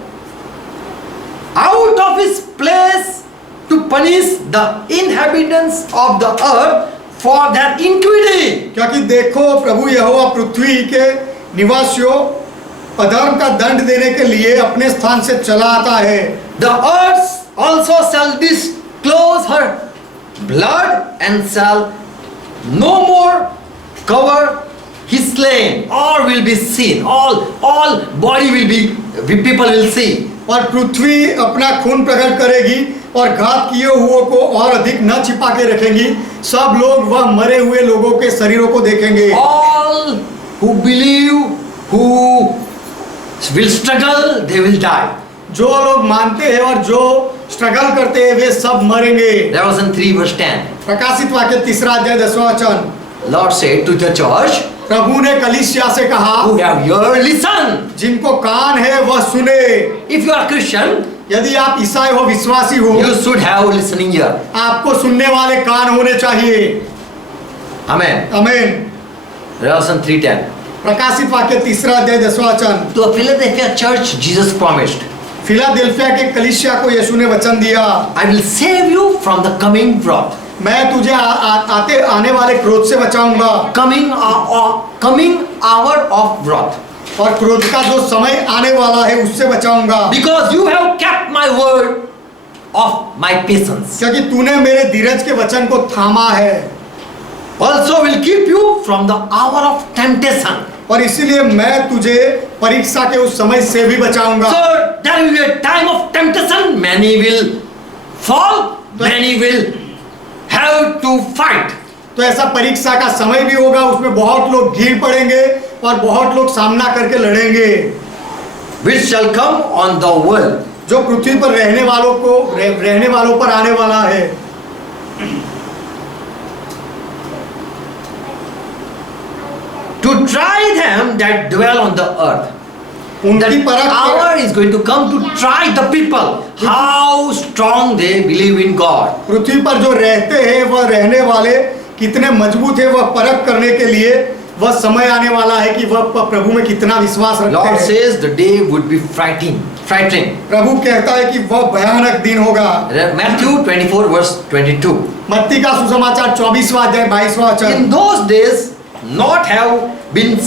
Out of His place to punish the inhabitants of the earth for their iniquity. क्योंकि देखो प्रभु यहोवा पृथ्वी के निवासियों अधर्म का दंड देने के लिए अपने स्थान से चला आता है। The earth also shall disclose her blood and shall no more cover his slain. All will be seen. All body will be, people will see. और पृथ्वी अपना खून प्रकट करेगी और घात किए हुओं को और अधिक न छिपा के रखेंगी। सब लोग वह मरे हुए लोगों के शरीरों को देखेंगे। All who believe, who will struggle, they will die. जो लोग मानते हैं और जो स्ट्रगल करते हैं वे सब मरेंगे। Revelation 3 verse 10. प्रकाशित वाक्य 3 अध्याय 10वां वचन, Lord said to the church, प्रभु ने कलीसिया से कहा, who have ear, listen. जिनको कान है वह सुने। If you are Christian, यदि आप ईसाई हो, विश्वासी हो, you should have listening ear. आपको सुनने वाले कान होने चाहिए। Amen. आमीन। Revelation 3:10. प्रकाशित वाक्य 3 अध्याय 10वां वचन, To a Philadelphia church, Jesus promised, Philadelphia के कलीसिया को यीशु ने वचन दिया, I will save you from the coming wrath. मैं तुझे आने वाले क्रोध से बचाऊंगा। Coming hour of wrath. और क्रोध का जो समय आने वाला है उससे बचाऊंगा। Because you have kept my word of my patience. क्योंकि तूने मेरे धीरज के वचन को थामा है। Also will keep you from the hour of temptation. और इसीलिए मैं तुझे परीक्षा के उस समय से भी बचाऊंगा। So there will be a time of temptation. Many will fall. Many will have to fight. तो ऐसा परीक्षा का समय भी होगा, उसमें बहुत लोग गिर पड़ेंगे और बहुत लोग सामना करके लड़ेंगे। Which shall come on the world. जो पृथ्वी पर रहने वालों पर आने वाला है। To try them that dwell on the earth. उनकी That परख hour is going to come to try the people how strong they believe in God. पृथ्वी पर जो रहते हैं वह रहने वाले कितने मजबूत है, वह परख करने के लिए वह समय आने वाला है कि वह प्रभु में कितना विश्वास रखते Lord हैं। says the day would be frightening. प्रभु कहता है कि वह भयानक दिन होगा। Matthew 24 verse 22. मत्ती का सुसमाचार 24वां अध्याय 22वां वचन, In those days, not have been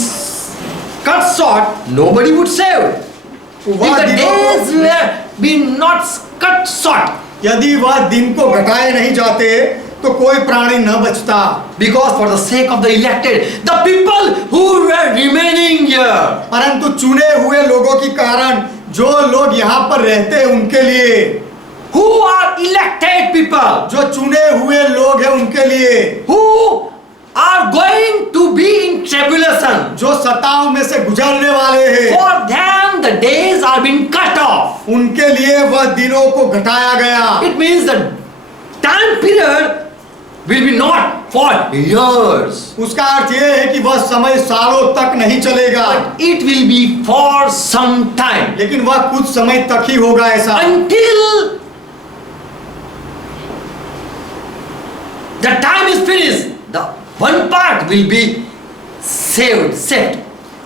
cut short, nobody would save. If वह the दिनों days को- were been not cut short, यदि वह दिन को घटाए नहीं जाते तो कोई प्राणी न बचता। because for the sake of the elected, the people who were remaining here, परंतु चुने हुए लोगों के कारण जो लोग यहाँ पर रहते हैं उनके लिए who are elected people, जो चुने हुए लोग हैं उनके लिए, who are going to be in tribulation. जो सताव में से गुजरने वाले हैं, For them the days are being cut off. उनके लिए वह दिनों को घटाया गया। It means the time period will be not for years, उसका अर्थ यह है कि वह समय सालों तक नहीं चलेगा, but it will be for some time, लेकिन वह कुछ समय तक ही होगा ऐसा, until the time is finished. The one part will be saved,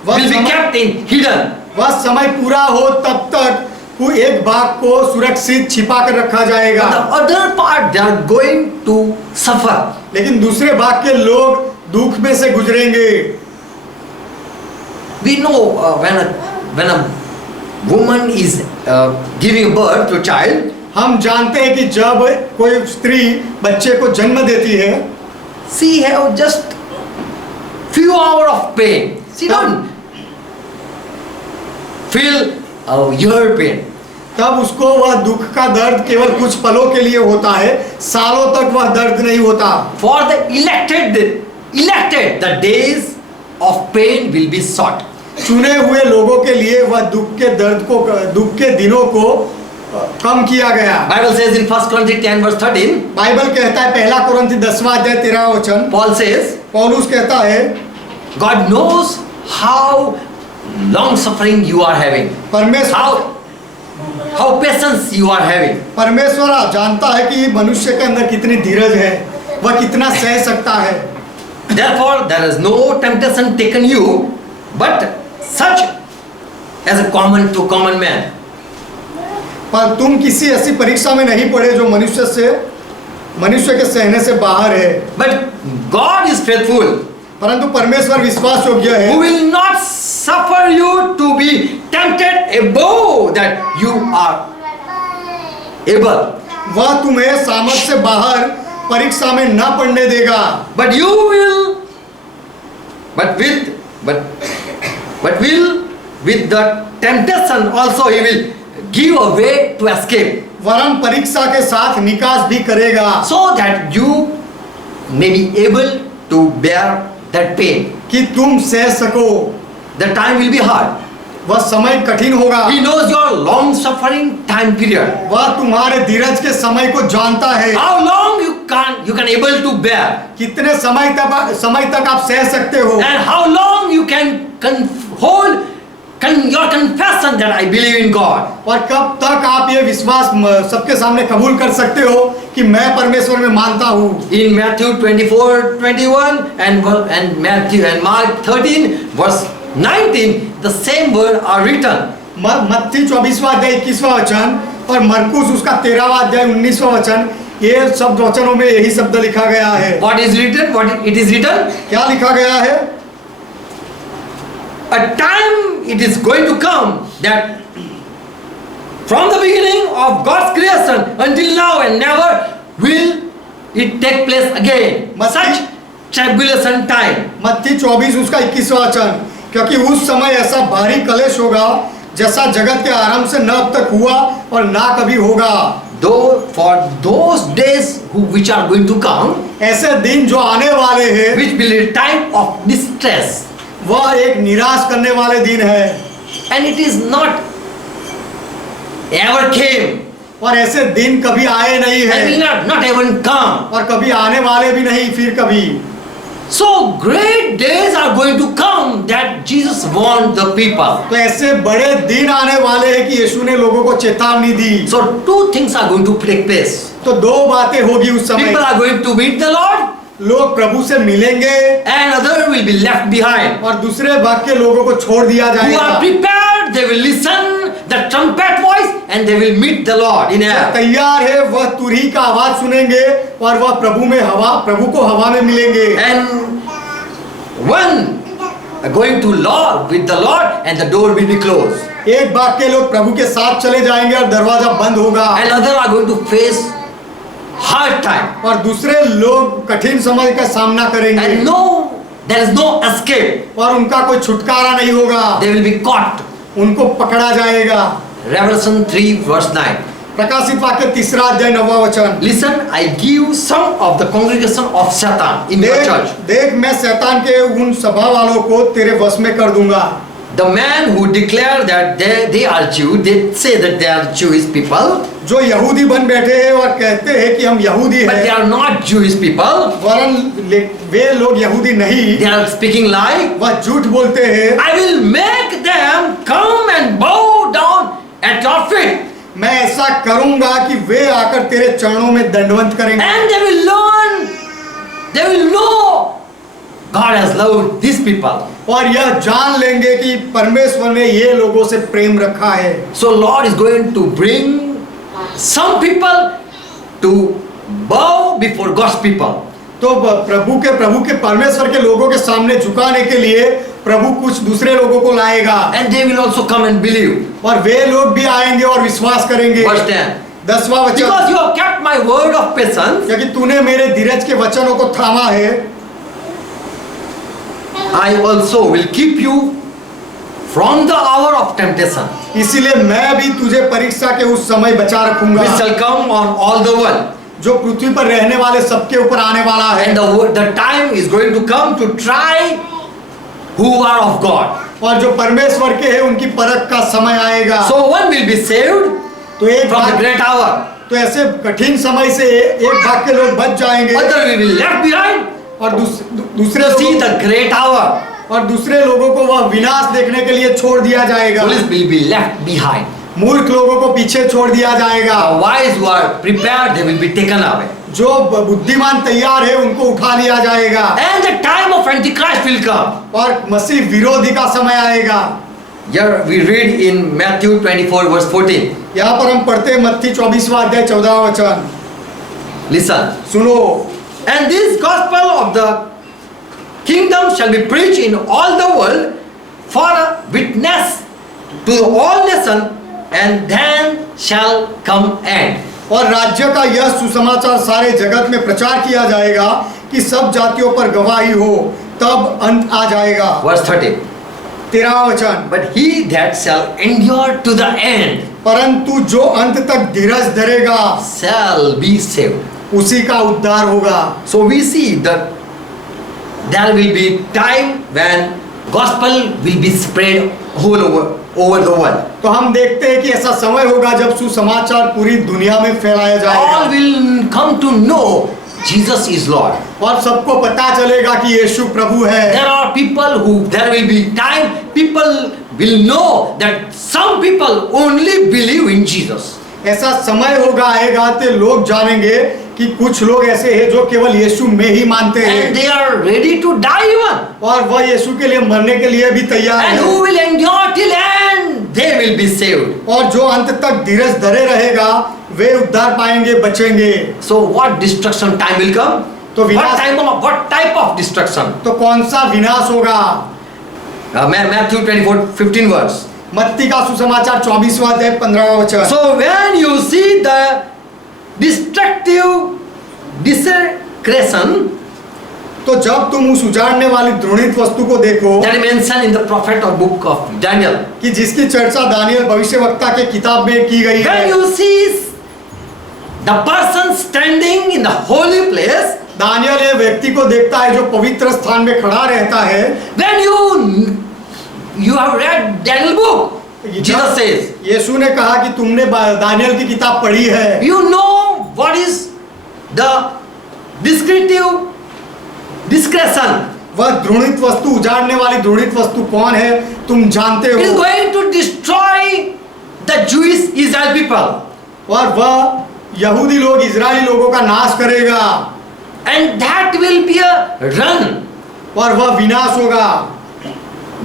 will be kept in hidden. वह समय पूरा हो तब तक कोई एक भाग को सुरक्षित छिपा कर रखा जाएगा, The other part they are going to suffer. लेकिन दूसरे भाग के लोग दुख में से गुजरेंगे। We know when a woman is giving birth to a child, हम जानते हैं कि जब कोई स्त्री बच्चे को जन्म देती है, she have just few hours of pain. She don't feel your pain. तब उसको वह दुख का दर्द केवल कुछ पलों के लिए होता है, सालों तक वह दर्द नहीं होता। For the elected, the days of pain will be short. चुने हुए लोगों के लिए वह दुख के दिनों को कम किया गया। Bible says in 1 Corinthians 10 verse 13, Bible कहता है, पहला कुरिन्थी 10वां अध्याय 13वां वचन, Paul says, पौलुस कहता है, God knows how long suffering you are having, how patience you are having. परमेश्वर जानता है कि मनुष्य के अंदर कितनी धीरज है, वह कितना सह सकता है। Therefore there is no temptation taken you, but such as a common man. पर तुम किसी ऐसी परीक्षा में नहीं पड़े जो मनुष्य के सहने से बाहर है। But God is faithful, परंतु परमेश्वर विश्वास योग्य है, who will not suffer you to be tempted above that you are able, वह तुम्हें सामर्थ से बाहर परीक्षा में न पड़ने देगा, but will with the temptation also he will give a way to escape, वरन परीक्षा के साथ निकास भी करेगा, so that you may be able to bear that pain. कि तुम सह सको। The time will be hard. वह समय कठिन होगा। He knows your long suffering time period. वह तुम्हारे धीरज के समय को जानता है। How long you can able to bear. कितने समय तक आप सह सकते हो। And how long you can hold your confession that I believe in God. और कब तक आप ये विश्वास सबके सामने कबूल कर सकते हो कि मैं परमेश्वर में मानता हूँ। In Matthew 24:21 and Mark 13 verse 19, the same word are written. मत्ती 24वां अध्याय 21वां वचन और मरकुस उसका 13वां अध्याय 19वां वचन, ये शब्द वचनों में यही शब्द लिखा गया है। What is written? It is written? क्या लिखा गया है? A time it is going to come that from the beginning of God's creation until now and never will it take place again. Such tribulation time. मत्ती 24 उसका 21वां वचन, क्योंकि उस समय ऐसा भारी कलेश होगा जैसा जगत के आरंभ से न अब तक हुआ और ना कभी होगा। Though for those days which are going to come, ऐसे दिन जो आने वाले हैं, which will be a time of distress, वह एक निराश करने वाले दिन है। and it is not ever came, और ऐसे दिन कभी आए नहीं and will है not even come. और कभी आने वाले भी नहीं फिर कभी। So great days are going to come that Jesus warned the people. तो ऐसे बड़े दिन आने वाले हैं कि यीशु ने लोगों को चेतावनी दी। So two things are going to take place. तो दो बातें होगी उस समय। People are going to meet the Lord, लोग प्रभु से मिलेंगे and other will be left behind. और दूसरे भाग के लोगों को छोड़ दिया Who जाएगा। are prepared, they will listen the trumpet voice and they will meet the Lord in air. तैयार है वह तुरही का आवाज सुनेंगे और वह प्रभु को हवा में मिलेंगे। And one going to Lord with the Lord and the door will be closed. एक भाग के लोग प्रभु के साथ चले जाएंगे और दरवाजा बंद होगा। And other are going to face hard time. और दूसरे लोग कठिन समय का सामना करेंगे And there is no escape. और उनका कोई छुटकारा नहीं होगा, They will be caught. उनको पकड़ा जाएगा। Revelation 3 verse 9. प्रकाशित वाक्य 3 अध्याय 9 वचन। Listen, I give some of the congregation of Satan in your देख church. देख मैं शैतान के उन सभा वालों को तेरे वश में कर दूंगा। The man who declare that they are Jew, they say that they are Jewish people, जो यहूदी बन बैठे हैं और कहते हैं कि हम यहूदी but they हैं, are not Jewish people. वरन वे लोग यहूदी नहीं, They are speaking lie. वह झूठ बोलते हैं। I will make them come and bow down at your feet, मैं ऐसा करूंगा कि वे आकर तेरे चरणों में दंडवत करेंगे and they will learn, they will know God has loved these people. और यह जान लेंगे कि परमेश्वर ने ये लोगों से प्रेम रखा है। So Lord is going to bring some people to bow before God's people. तो प्रभु के परमेश्वर के लोगों के सामने झुकाने के लिए प्रभु कुछ दूसरे लोगों को लाएगा, And they will also come and believe. और वे लोग भी आएंगे और विश्वास करेंगे। Verse 10. 10वां वचन, Because you have kept my word of patience, क्योंकि तूने मेरे धीरज के वचनों को थामा है, I also will keep you from the hour of temptation, इसीलिए मैं भी तुझे परीक्षा के उस समय बचा रखूंगा which shall come on all the world. जो पृथ्वी पर रहने वाले सबके ऊपर आने वाला है। And the time is going to come to try who are of God. और जो परमेश्वर के हैं उनकी परख का समय आएगा। So one will be saved तो एक from the भाग, great hour, तो ऐसे कठिन समय से एक भाग के लोग बच जाएंगे other will be left behind और दूसरे to see लोगों, the great hour. और दूसरे लोगों को वह विनाश देखने के लिए छोड़ दिया जाएगा। Police will be left behind. मूर्ख लोगों को पीछे छोड़ दिया जाएगा। The wise who are prepared, they will be taken away. जो बुद्धिमान तैयार है उनको उठा लिया जाएगा And the time of Antichrist will come. और मसीह विरोधी का समय आएगा। Here we read in Matthew 24 verse 14. यहाँ पर हम पढ़ते हैं मत्ती 24वां अध्याय 14वां वचन। Listen. सुनो, And this gospel of the kingdom shall be preached in all the world for a witness to all nations, and then shall come end. और राज्य का यह सुसमाचार सारे जगत में प्रचार किया जाएगा कि सब जातियों पर गवाही हो, तब अंत आ जाएगा। Verse 30. 13वां वचन, But he that shall endure to the end परंतु जो अंत तक धीरज धरेगा shall be saved. उसी का उद्धार होगा। So we see that there will be time when gospel will be spread all over the world. तो हम देखते हैं कि ऐसा समय होगा जब सुसमाचार पूरी दुनिया में फैलाया All जाएगा will come to know Jesus is Lord. और सबको पता चलेगा कि यीशु प्रभु है। There are people who, there will be time, people will know that some people only believe in Jesus. ऐसा समय होगा आएगा तो लोग जानेंगे कि कुछ लोग ऐसे हैं जो केवल यीशु में ही मानते And हैं they are ready to die even. और वह यीशु के लिए मरने के लिए भी तैयार And है who will endure till end, they will be saved. और जो अंत तक धीरज धरे रहेगा वे उद्धार पाएंगे, बचेंगे। So what destruction time will come? तो What type of destruction? तो कौन सा विनाश होगा? Matthew 24:15 verse. मत्ती का सुसमाचार 24वां अध्याय 15वां वचन। So when you see the destructive desecration तो जब तुम उस उजाड़ने वाली घृणित वस्तु को देखो that is mentioned in the prophet or book of Daniel, कि जिसकी चर्चा दानियल भविष्यवक्ता के किताब में की गई when है, you see the person standing in the holy place, Daniel ये व्यक्ति को देखता है जो पवित्र स्थान में खड़ा रहता है। when you have read Daniel book, Jesus says, यीशु ने कहा कि तुमने दानियल की किताब पढ़ी है, you know what is the descriptive discretion वह घृणित वस्तु, उजाड़ने वाली घृणित वस्तु कौन है तुम जानते is हो, going to destroy the Jewish Israel people, और वह यहूदी लोग इजरायली लोगों का नाश करेगा and that will be a run. और वह विनाश होगा।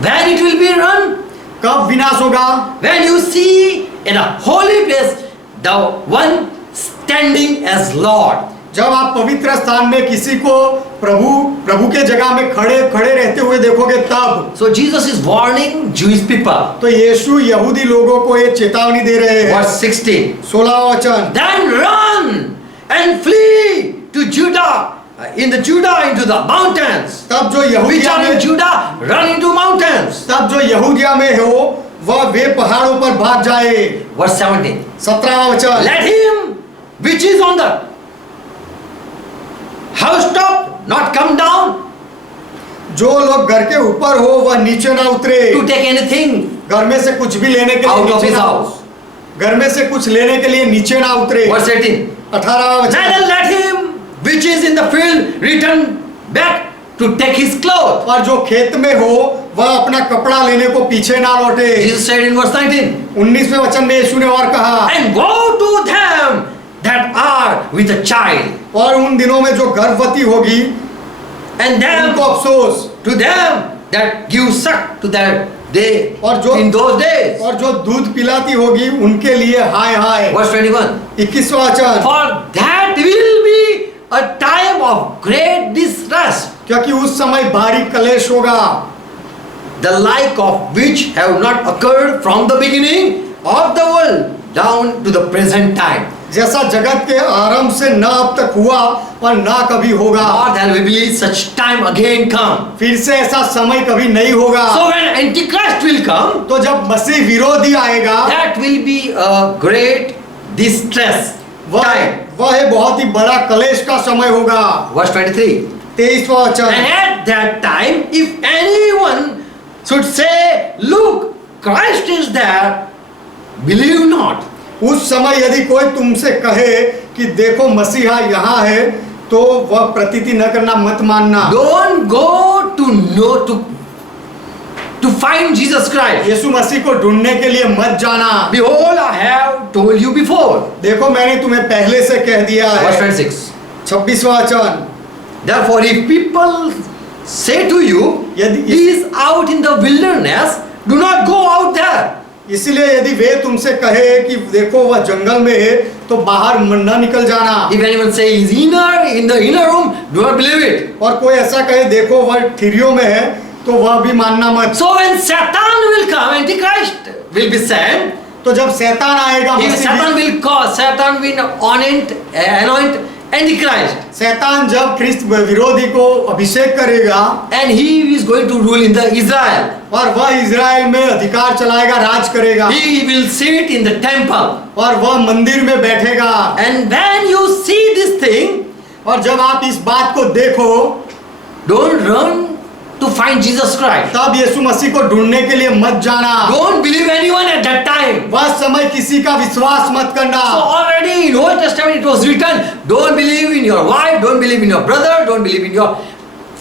When it will be run? कब विनाश होगा? When you see in a holy place the one standing as Lord. जब आप पवित्र स्थान में किसी को प्रभु के जगह में खड़े रहते हुए देखोगे तब। So Jesus is warning Jewish people. तो यीशु यहूदी लोगों को ये चेतावनी दे रहे हैं। Verse 16. 16वां वचन, Then run and flee to Judah, into the mountains. तब जो Which यहूदिया are in में Judah, run into mountains. तब जो यहूदिया में हो वह वे पहाड़ों पर भाग जाए। Verse 17. 17वां वचन, Let him which is on the housetop not come down जो लोग घर के ऊपर हो वह नीचे ना उतरे, to take anything घर में से कुछ भी लेने के लिए out of नीचे his ना, house. घर में से कुछ लेने के लिए नीचे ना उतरे। Verse 18. 18वां वचन, Neither let him which is in the field return back to take his clothes. और जो खेत में हो वह अपना कपड़ा लेने को पीछे ना लौटे। Jesus said in verse 19. 19वें वचन में यीशु ने और कहा, And woe to them that are with a child, और उन दिनों में जो गर्भवती होगी and them उनको अफसोस, to them that give suck to their day और जो in those days. और जो दूध पिलाती होगी उनके लिए हाय हाय। Verse 21. 21वां वचन, For that will be a time of great distress, क्योंकि उस समय भारी कलेश होगा, the like of which have not occurred from the beginning of the world down to the present time. जैसा जगत के आरंभ से न अब तक हुआ और ना कभी होगा, Nor there will be such time again come. फिर से ऐसा समय कभी नहीं होगा। So when Antichrist will come, तो जब मसीह विरोधी आएगा, that will be a great distress time. वह एक बहुत ही बड़ा कलेश का समय होगा। Verse 23. 23वां And वचन, at that time, if anyone should say, Look, Christ is there, believe not. उस समय यदि कोई तुमसे कहे कि देखो मसीहा यहाँ है, तो वह प्रतीति न करना, मत मानना। Don't go to know to find Jesus Christ. यीशु मसीह को ढूंढने के लिए मत जाना। Behold, I have told you before. देखो मैंने तुम्हें पहले से कह दिया Verse है। 26. 26वां वचन, Therefore, if people say to you, यदि- He is out in the wilderness, do not go out there. इसलिए यदि वे तुमसे कहे कि देखो वह जंगल में है, तो बाहर न निकल जाना। If anyone say he is in the inner room, do not believe it. और कोई ऐसा कहे देखो वह ठिरियों में है, तो वह भी मानना मत। So when Satan will come, Antichrist will be sent. तो जब शैतान आएगा, If Satan will cause, Satan will anoint Antichrist, शैतान जब ख्रिस्त विरोधी को अभिषेक करेगा and he is going to rule in the Israel. और वह इज़राइल में अधिकार चलाएगा, राज करेगा, He will sit in the temple. और वह मंदिर में बैठेगा। And when you see this thing, और जब आप इस बात को देखो, don't run to find Jesus Christ. तब यीशु मसीह को ढूंढने के लिए मत जाना। Don't believe anyone at that time. वह समय किसी का विश्वास मत करना। So already in Old Testament it was written, don't believe in your wife, don't believe in your brother, don't believe in your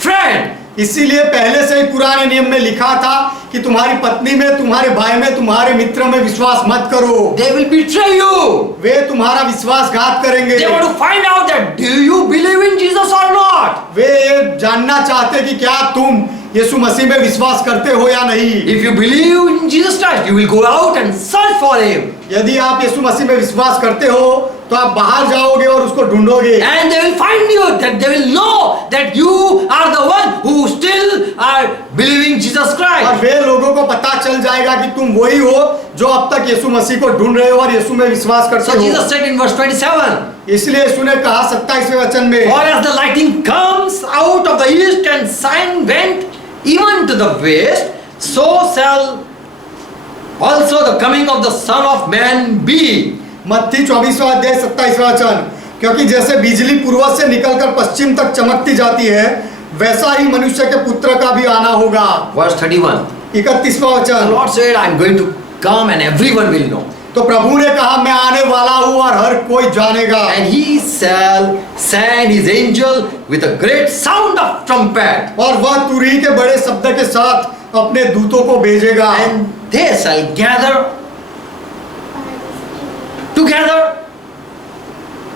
friend. इसीलिए पहले से ही पुराने नियम में लिखा था कि तुम्हारी पत्नी में, तुम्हारे भाई में, तुम्हारे मित्र में विश्वास मत करो। They will betray you. वे तुम्हारा विश्वासघात करेंगे। They want to find out that do you believe in Jesus or not. वे ये जानना चाहते कि क्या तुम यीशु मसीह में विश्वास करते हो या नहीं। If you believe in Jesus Christ, you will go out and search for him. यदि आप यीशु मसीह में विश्वास करते हो, तो आप बाहर जाओगे और उसको ढूंढोगे। And they will find you, that they will know that you are the one who still are believing Jesus और Christ. वे लोगों को पता चल जाएगा कि तुम वही हो जो अब तक यीशु मसीह को ढूंढ रहे हो और यीशु में विश्वास करते So हो। Jesus said in verse 27, इसलिए यीशु ने कहा 27वें वचन में, For as the lightning comes out of the east and sun went even to the west, so shall also the coming of the Son of Man be. मत्ती 24वां अध्याय 27वां वचन, क्योंकि जैसे बिजली पूर्व से निकलकर पश्चिम तक चमकती जाती है, वैसा ही मनुष्य के पुत्र का भी आना होगा। Verse 31. 31वां The वचन, Lord said, I am going to come and everyone will know. तो प्रभु ने कहा मैं आने वाला हूँ और हर कोई जानेगा। And he shall send his angel with a great sound of trumpet, और वह तुरही के बड़े शब्द के साथ अपने दूतों को भेजेगा। and they shall gather together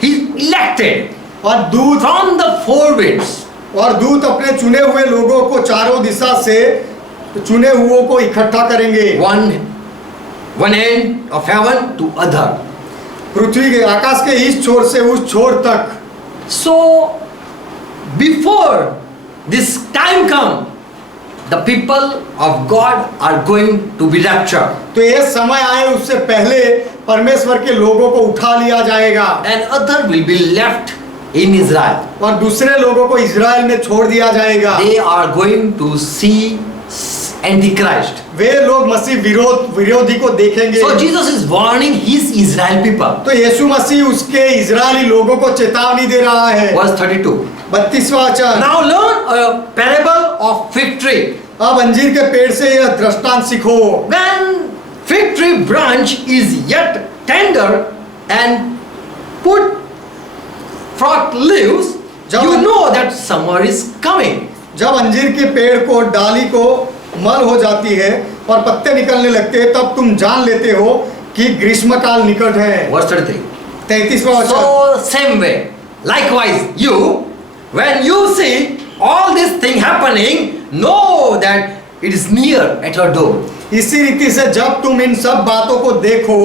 his elected और दूत from the four winds. और दूत अपने चुने हुए लोगों को चारों दिशा से चुने हुओं को इकट्ठा करेंगे, One end of heaven to other. पृथ्वी के आकाश के इस छोर से उस छोर तक। So before this time come, the people of God are going to be raptured, तो ये समय आए उससे पहले परमेश्वर के लोगों को उठा लिया जाएगा and other will be left in Israel. और दूसरे लोगों को इज़राइल में छोड़ दिया जाएगा। They are going to see Antichrist. वे लोग मसीह विरोधी को देखेंगे। So Jesus is warning his Israel people. तो यीशु मसीह उसके इजरायली लोगों को चेतावनी दे रहा है। Verse 32. 32वां वचन। Now learn a parable of fig tree. अब अंजीर के पेड़ से यह दृष्टांत सीखो। When fig tree branch is yet tender and put forth leaves, you know that summer is coming. जब अंजीर के पेड़ को डाली को मल हो जाती है और पत्ते निकलने लगते हैं, तब तुम जान लेते हो कि ग्रीष्मकाल निकट है। Verse 33. 33वां वचन। So same way, likewise you, when you see all this thing happening, know that it is near at your door. इसी रीति से जब तुम इन सब बातों को देखो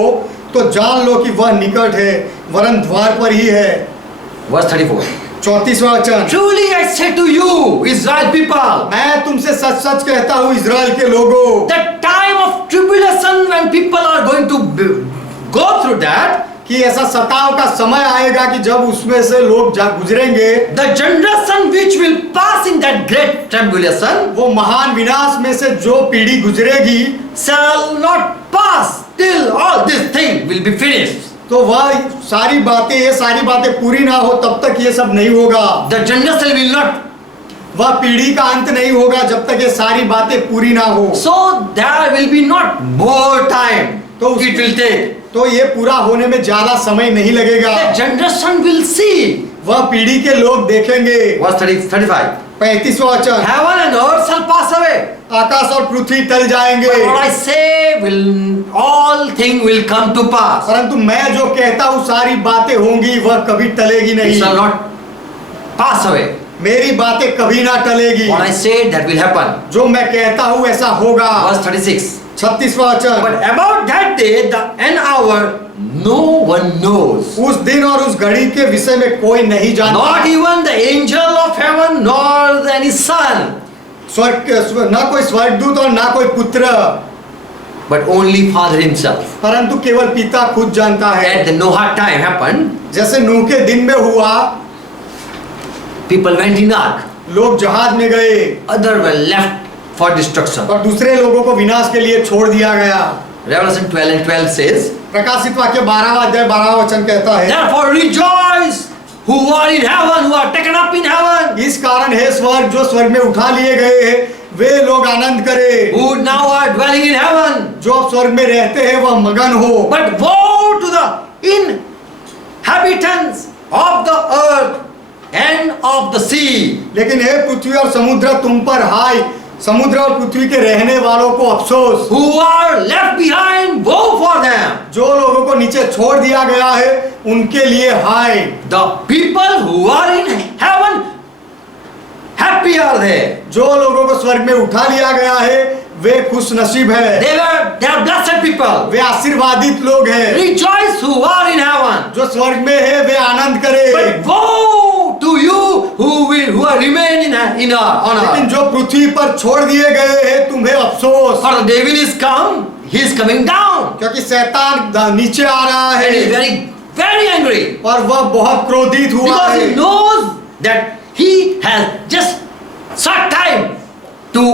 तो जान लो कि वह निकट है, वरन द्वार पर ही है। Verse 34. 34वां वचन। Truly I say to you, Israel people, मैं तुमसे सच सच कहता हूँ इज़राइल के लोगों, the time of tribulation when people are going to go through that, कि ऐसा सताव का समय आएगा कि जब उसमें से लोग गुजरेंगे, the generation which will pass in that great tribulation, वो महान विनाश में से जो पीढ़ी गुजरेगी, shall not pass till all this thing will be finished. तो वह ये सारी बातें पूरी ना हो तब तक ये सब नहीं होगा। The generation will not. वह पीढ़ी का अंत नहीं होगा जब तक ये सारी बातें पूरी ना हो। So there will be not more time. तो it will take. तो ये पूरा होने में ज्यादा समय नहीं लगेगा। The generation will see. वह पीढ़ी के लोग देखेंगे। Verse 35. 35वां वचन। Heaven and earth shall pass away. आकाश और पृथ्वी टल जाएंगे। But what I say will all thing will come to pass. परंतु मैं जो कहता हूँ सारी बातें होंगी, वह कभी टलेगी It नहीं। shall not pass away. मेरी बातें कभी ना टलेगी। What I say that will happen. जो मैं कहता हूँ ऐसा होगा। Verse 36. 36वां वचन। But about that day, the and hour, no one knows. उस दिन और उस घड़ी के विषय में कोई नहीं जानता। Not even the angel of heaven, nor any son. ना कोई स्वर्गदूत और ना कोई पुत्र, But only Father himself. परंतु केवल पिता खुद जानता है। At the Noah time happened, जैसे नूह के दिन में हुआ, people went in ark. लोग जहाज में गए Other were left for destruction. और दूसरे लोगों को विनाश के लिए छोड़ दिया गया। Revelation 12:12 says, प्रकाशित वाक्य 12वां अध्याय 12वां वचन कहता है, therefore rejoice, who are in heaven, who are taken up in heaven, इस कारण है स्वर्ग जो स्वर्ग में उठा लिए गए हैं, वे लोग आनंद करें। who now are dwelling in heaven. जो अब स्वर्ग में रहते हैं वह मगन हो। But woe to the inhabitants of the earth and of the sea. लेकिन हे पृथ्वी और समुद्र तुम पर हाय, समुद्र और पृथ्वी के रहने वालों को अफसोस। Who are left behind, woe for them. जो लोगों को नीचे छोड़ दिया गया है उनके लिए हाय। The people who are in heaven, happy are they. जो लोगों को स्वर्ग में उठा लिया गया है वे खुश नसीब है। They are blessed people. वे आशीर्वादित लोग हैं। Rejoice who are in heaven. जो स्वर्ग में है वे आनंद करें। But woe to you who are remain on लेकिन earth. जो पृथ्वी पर छोड़ दिए गए हैं तुम्हें अफसोस, For the devil is come, he is coming down. क्योंकि शैतान नीचे आ रहा And he is है very, very angry. और वह बहुत क्रोधित हुआ Because है, he knows that he has just short time to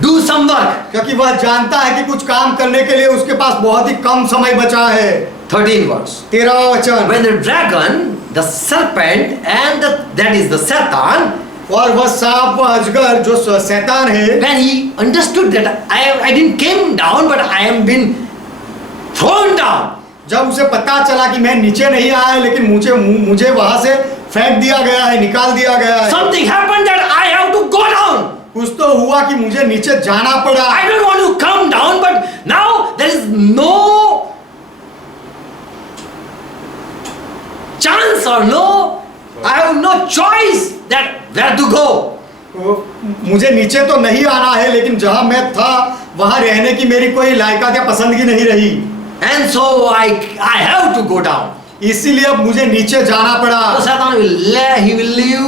do some work. क्योंकि वह जानता है कि कुछ काम करने के लिए उसके पास बहुत ही कम समय बचा है। 13 verse. 13वां वचन। When the dragon, the serpent, and that is the Satan, और वह सांप व अजगर जो शैतान है, when he understood that I didn't came down, but I am been thrown down. जब उसे पता चला कि मैं नीचे नहीं आया लेकिन मुझे वहां से फेंक दिया गया है, निकाल दिया गया है, Something happened that I have to go down. कुछ तो हुआ कि मुझे नीचे जाना पड़ा। I don't want to come down, but now there is no chance or I have no choice that where to go. मुझे नीचे तो नहीं आना है लेकिन जहां मैं था वहां रहने की मेरी कोई लायकात या पसंदगी नहीं रही। And so I have to go down. इसीलिए अब मुझे नीचे जाना पड़ा। So Satan will leave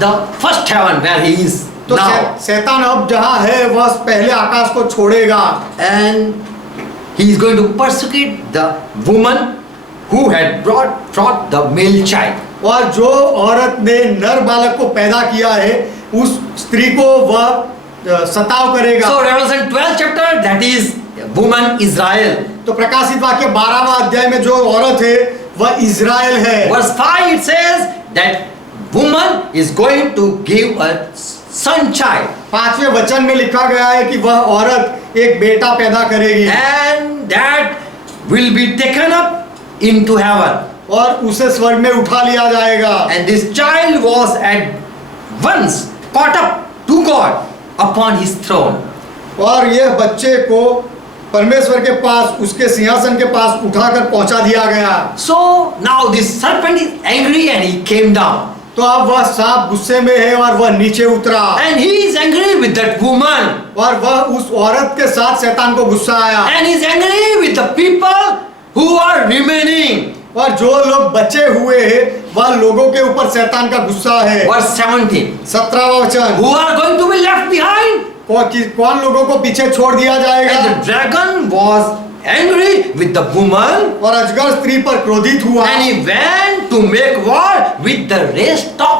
the first heaven where he is तो now. शैतान अब जहां है वह पहले आकाश को छोड़ेगा। And he is going to persecute the woman who had brought forth the male child. और जो औरत ने नर बालक को पैदा किया है उस स्त्री को वह सताव करेगा। So Revelation 12th chapter, that is woman Israel. तो प्रकाशित वाक्य 12वां अध्याय में जो औरत है वह इज़राइल है। Verse 5 it says that woman is going to give a son child. 5वें वचन में लिखा गया है कि वह औरत एक बेटा पैदा करेगी And that will be taken up into heaven. और उसे स्वर्ग में उठा लिया जाएगा। And this child was at once caught up to God upon his throne. और यह बच्चे को परमेश्वर के पास उसके सिंहासन के पास उठाकर पहुंचा दिया गया। So now this serpent is angry and he came down. तो अब वह सांप गुस्से में है और वह नीचे उतरा And he is angry with that woman. और वह उस औरत के साथ शैतान को गुस्सा आया And he is angry with the people who are remaining. और जो लोग बचे हुए हैं वह लोगों के ऊपर शैतान का गुस्सा है। Verse 17. 17वां वचन, Who are going to be left behind? कौन लोगों को पीछे छोड़ दिया जाएगा? And the dragon was angry with the woman. और अजगर स्त्री पर क्रोधित हुआ And he went to make war with the rest of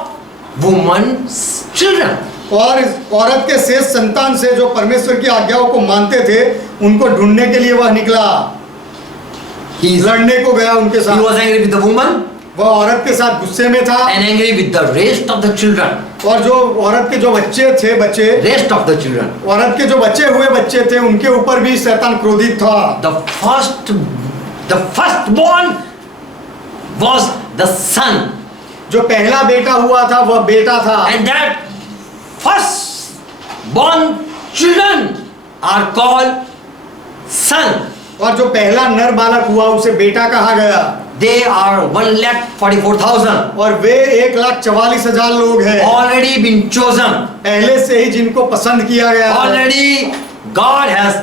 woman's children. और इस औरत के शेष संतान से जो परमेश्वर की आज्ञाओं को मानते थे उनको ढूंढने के लिए वह निकला, लड़ने को गया उनके He साथ। was angry with the woman वह औरत के साथ गुस्से में था and angry with the rest of the children. और जो औरत के जो बच्चे थे Rest of the children. औरत के जो बचे हुए बच्चे थे उनके ऊपर भी शैतान क्रोधित था। The firstborn was the son. जो पहला बेटा हुआ था वह बेटा था And that firstborn children are called son. और जो पहला नर बालक हुआ उसे बेटा कहा गया। They are 1,44,000 और वे 1,44,000 लोग हैं already been chosen. पहले से ही जिनको पसंद किया गया है। Already God has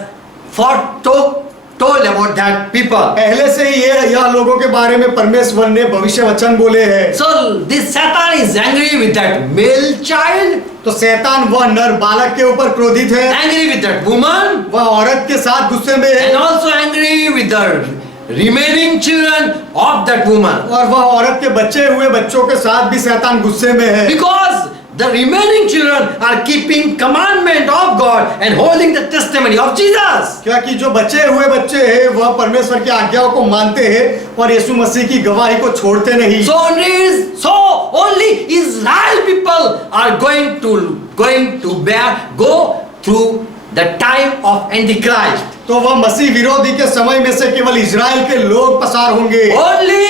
told about that people. पहले से ही यह लोगों के बारे में परमेश्वर ने भविष्य वचन बोले हैं। So this Satan is angry with that male child, तो शैतान वह नर बालक के ऊपर क्रोधित है, angry with that woman, वह औरत के साथ गुस्से में है and also angry with the remaining children of that woman. और वह औरत के बचे हुए बच्चों के साथ भी शैतान गुस्से में है Because the remaining children are keeping commandment of God and holding the testimony of Jesus. क्योंकि जो बचे हुए बच्चे हैं वह परमेश्वर की आज्ञाओं को मानते हैं और यीशु मसीह की गवाही को छोड़ते नहीं। So only Israel people are going to go through the time of Antichrist. तो वह मसीह विरोधी के समय में से केवल इजराइल के लोग पसार होंगे। Only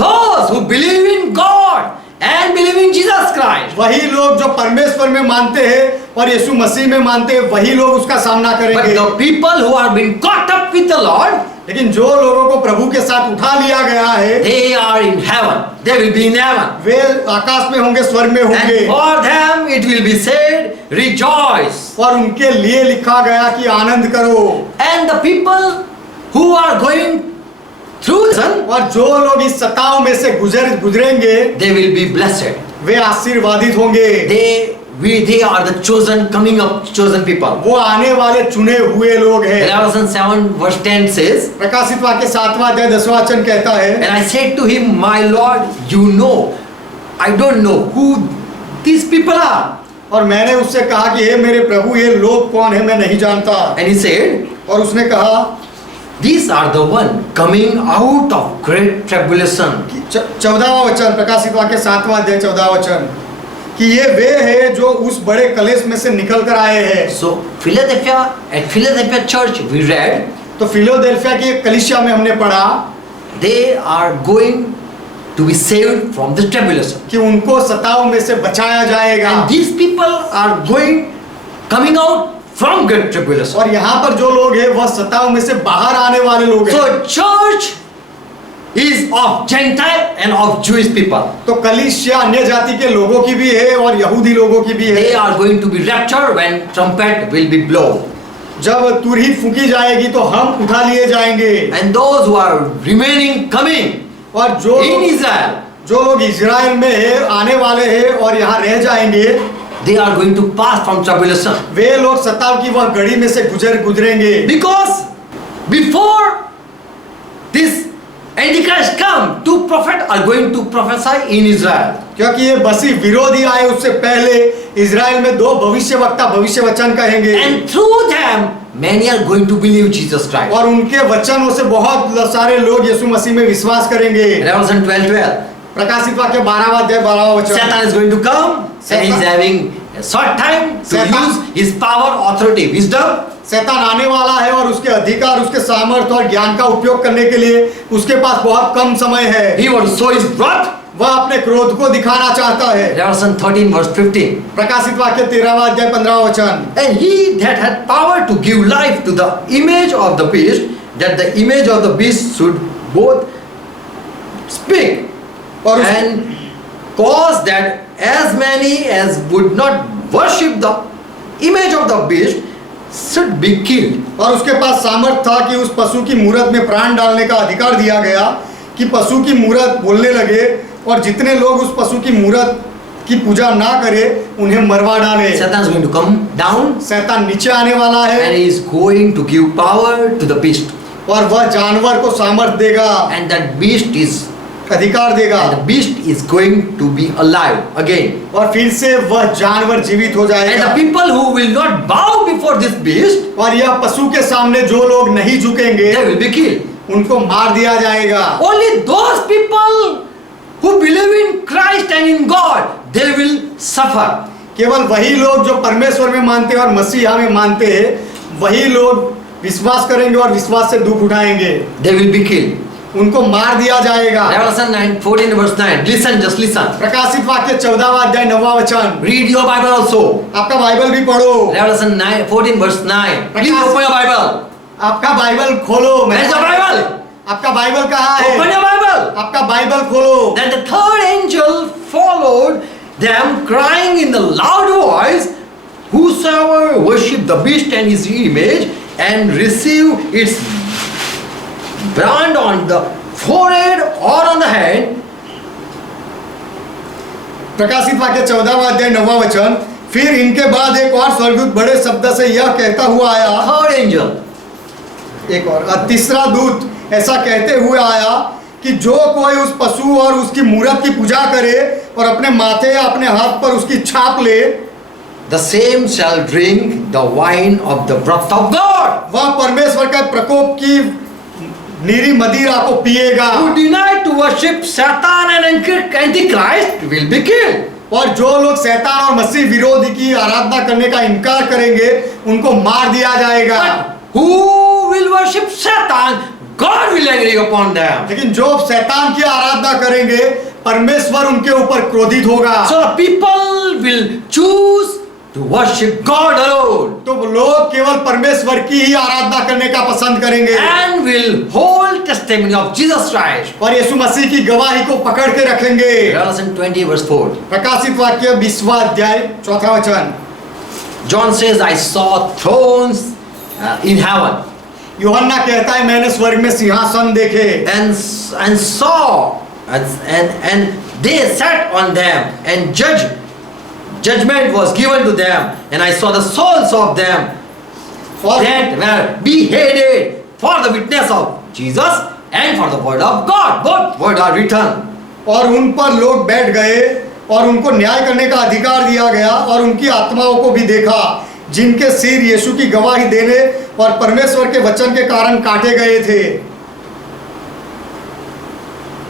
those who believe in God and believe in Jesus Christ. वही लोग जो परमेश्वर में मानते हैं और यीशु मसीह में मानते हैं वही लोग उसका सामना But करेंगे। the people who are being caught up with the Lord, लेकिन जो लोगों को प्रभु के साथ उठा लिया गया है they are in heaven. They will be in heaven. वे आकाश में होंगे, स्वर्ग में होंगे And for them it will be said, rejoice. और उनके लिए लिखा गया कि आनंद करो। And the people who are going through this, और जो लोग इस सताव में से गुजरेंगे they will be blessed. वे आशीर्वादित होंगे। They are the chosen people. वो आने वाले चुने हुए लोग हैं। Revelation 7 verse 10 says, प्रकाशित वाक्य 7वां अध्याय 10वां वचन कहता है, and I said to him, my Lord, you know, I don't know who these people are. और मैंने उससे कहा कि हे मेरे प्रभु ये लोग कौन है मैं नहीं जानता। And he said, और उसने कहा these are the one coming out of great tribulation. 14वां वचन, प्रकाशित वाक्य 7वां अध्याय 14वां वचन, कि ये वे हैं जो उस बड़े कलेश में से निकल कर आए हैं। So at Philadelphia church we read, तो फिलाडेल्फिया की एक कलीसिया में हमने पढ़ा they are going to be saved from the tribulation. कि उनको सताव में से बचाया जाएगा। And these people are coming out from great tribulation. और यहाँ पर जो लोग हैं वह सताव में से बाहर आने वाले लोग हैं। So church is of Gentile and of Jewish people. तो कलीसिया अन्य जाति के लोगों की भी है और यहूदी लोगों की भी They है। are going to be raptured when trumpet will be blown. जब तुरही फूंकी जाएगी तो हम उठा लिए जाएंगे। And those who are remaining coming और जो in Israel, जो लोग इजराइल में है आने वाले हैं और यहाँ रह जाएंगे, they are going to pass from tribulation. वे लोग सताव की वह घड़ी में से गुजरेंगे। Because before this Antichrist come, two prophets are going to prophesy in Israel. क्योंकि ये मसीह विरोधी आए उससे पहले इजराइल में दो भविष्यवक्ता भविष्य वचन कहेंगे And through them, many are going to believe Jesus Christ. और उनके वचनों से बहुत सारे लोग यीशु मसीह में विश्वास करेंगे। Revelation 12:12. प्रकाशित वाक्य 12वां अध्याय 12वां वचन। Satan is going to come and he is having a short time to Satan- use his power, authority, wisdom. शैतान आने वाला है और उसके अधिकार उसके सामर्थ्य और ज्ञान का उपयोग करने के लिए उसके पास बहुत कम समय है। He wants to show his wrath. वह अपने क्रोध को दिखाना चाहता है। Revelation 13:15. प्रकाशित वाक्य 13वां अध्याय 15वां वचन। And he that had power to give life to the image of the beast, that the image of the beast should both speak और उस- and cause that as many as would not worship the image of the beast should be killed. और उसके पास सामर्थ था कि उस पशु की मूरत में प्राण डालने का अधिकार दिया गया कि पशु की मूरत बोलने लगे और जितने लोग उस पशु की मूरत की पूजा ना करे उन्हें मरवा डाले। Satan is going to come down शैतान नीचे आने वाला and है he is going to give power to the beast. और वह जानवर को सामर्थ देगा, And that beast is अधिकार देगा and the beast is going to be alive again. और फिर से वह जानवर जीवित हो And the जाएगा। people who will not bow before this beast, और यह पशु के सामने जो लोग नहीं झुकेंगे they will be killed. उनको मार दिया जाएगा। Only those people who believe in Christ and in God, they will suffer. केवल वही लोग जो परमेश्वर में मानते हैं और मसीहा में मानते हैं वही लोग विश्वास करेंगे और विश्वास से दुख उठाएंगे। They will be killed. उनको मार दिया जाएगा। Revelation 9:14 Listen, just listen. प्रकाशित वाक्य 14वां अध्याय 9वां वचन। Read your Bible also. आपका बाइबल भी पढ़ो। Revelation 14:9. Please open your Bible. आपका बाइबल खोलो। Where is your Bible? आपका बाइबल कहाँ है? Open your Bible. आपका बाइबल खोलो। Then the third angel followed them, crying in the loud voice, whosoever worship the beast and his image and receive its brand on the forehead or on the hand. प्रकाशित वाक्य 14वां अध्याय 9वां वचन। फिर इनके बाद एक और स्वर्गदूत बड़े शब्द से यह कहता हुआ आया। Third angel. एक और तीसरा दूत ऐसा कहते हुए आया कि जो कोई उस पशु और उसकी मूरत की पूजा करे और अपने माथे या अपने हाथ पर उसकी छाप ले, The same shall drink the wine of the wrath of God. वह परमेश्वर के प्रकोप की नीरी मदिरा को पिएगा। Who deny to worship Satan and Antichrist will be killed. और जो लोग शैतान और मसीह विरोधी की आराधना करने का इनकार करेंगे उनको मार दिया जाएगा। But who will worship Satan, God will angry upon them. लेकिन जो शैतान की आराधना करेंगे परमेश्वर उनके ऊपर क्रोधित होगा। So the people will choose to worship God alone तो लोग केवल परमेश्वर की ही आराधना करने का पसंद करेंगे and will hold testimony of Jesus Christ. और यीशु मसीह की गवाही को पकड़ के रखेंगे। Revelation 20:4. प्रकाशित वाक्य 20वां अध्याय 4वां वचन। John says, I saw thrones in heaven यूहन्ना कहता है मैंने स्वर्ग में सिंहासन देखे and saw and they sat on them and judgment was given to them, and I saw the souls of them और that were beheaded for the witness of Jesus and for the word of God. Both words are written. और उन पर लोग बैठ गए और उनको न्याय करने का अधिकार दिया गया और उनकी आत्माओं को भी देखा जिनके सिर यीशु की गवाही देने और परमेश्वर के वचन के कारण काटे गए थे।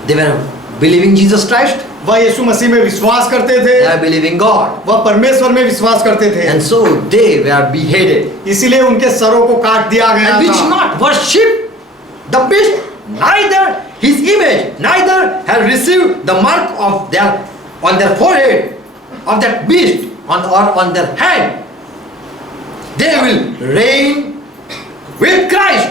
They were believing Jesus Christ. वह यीशु मसीह में विश्वास करते थे, They are believing God. वह परमेश्वर में विश्वास करते थे, And so they were beheaded. इसीलिए उनके सरों को काट दिया गया And which था। not worship the beast, neither his image, neither have received the mark of their on their forehead of that beast on their hand. They will reign with Christ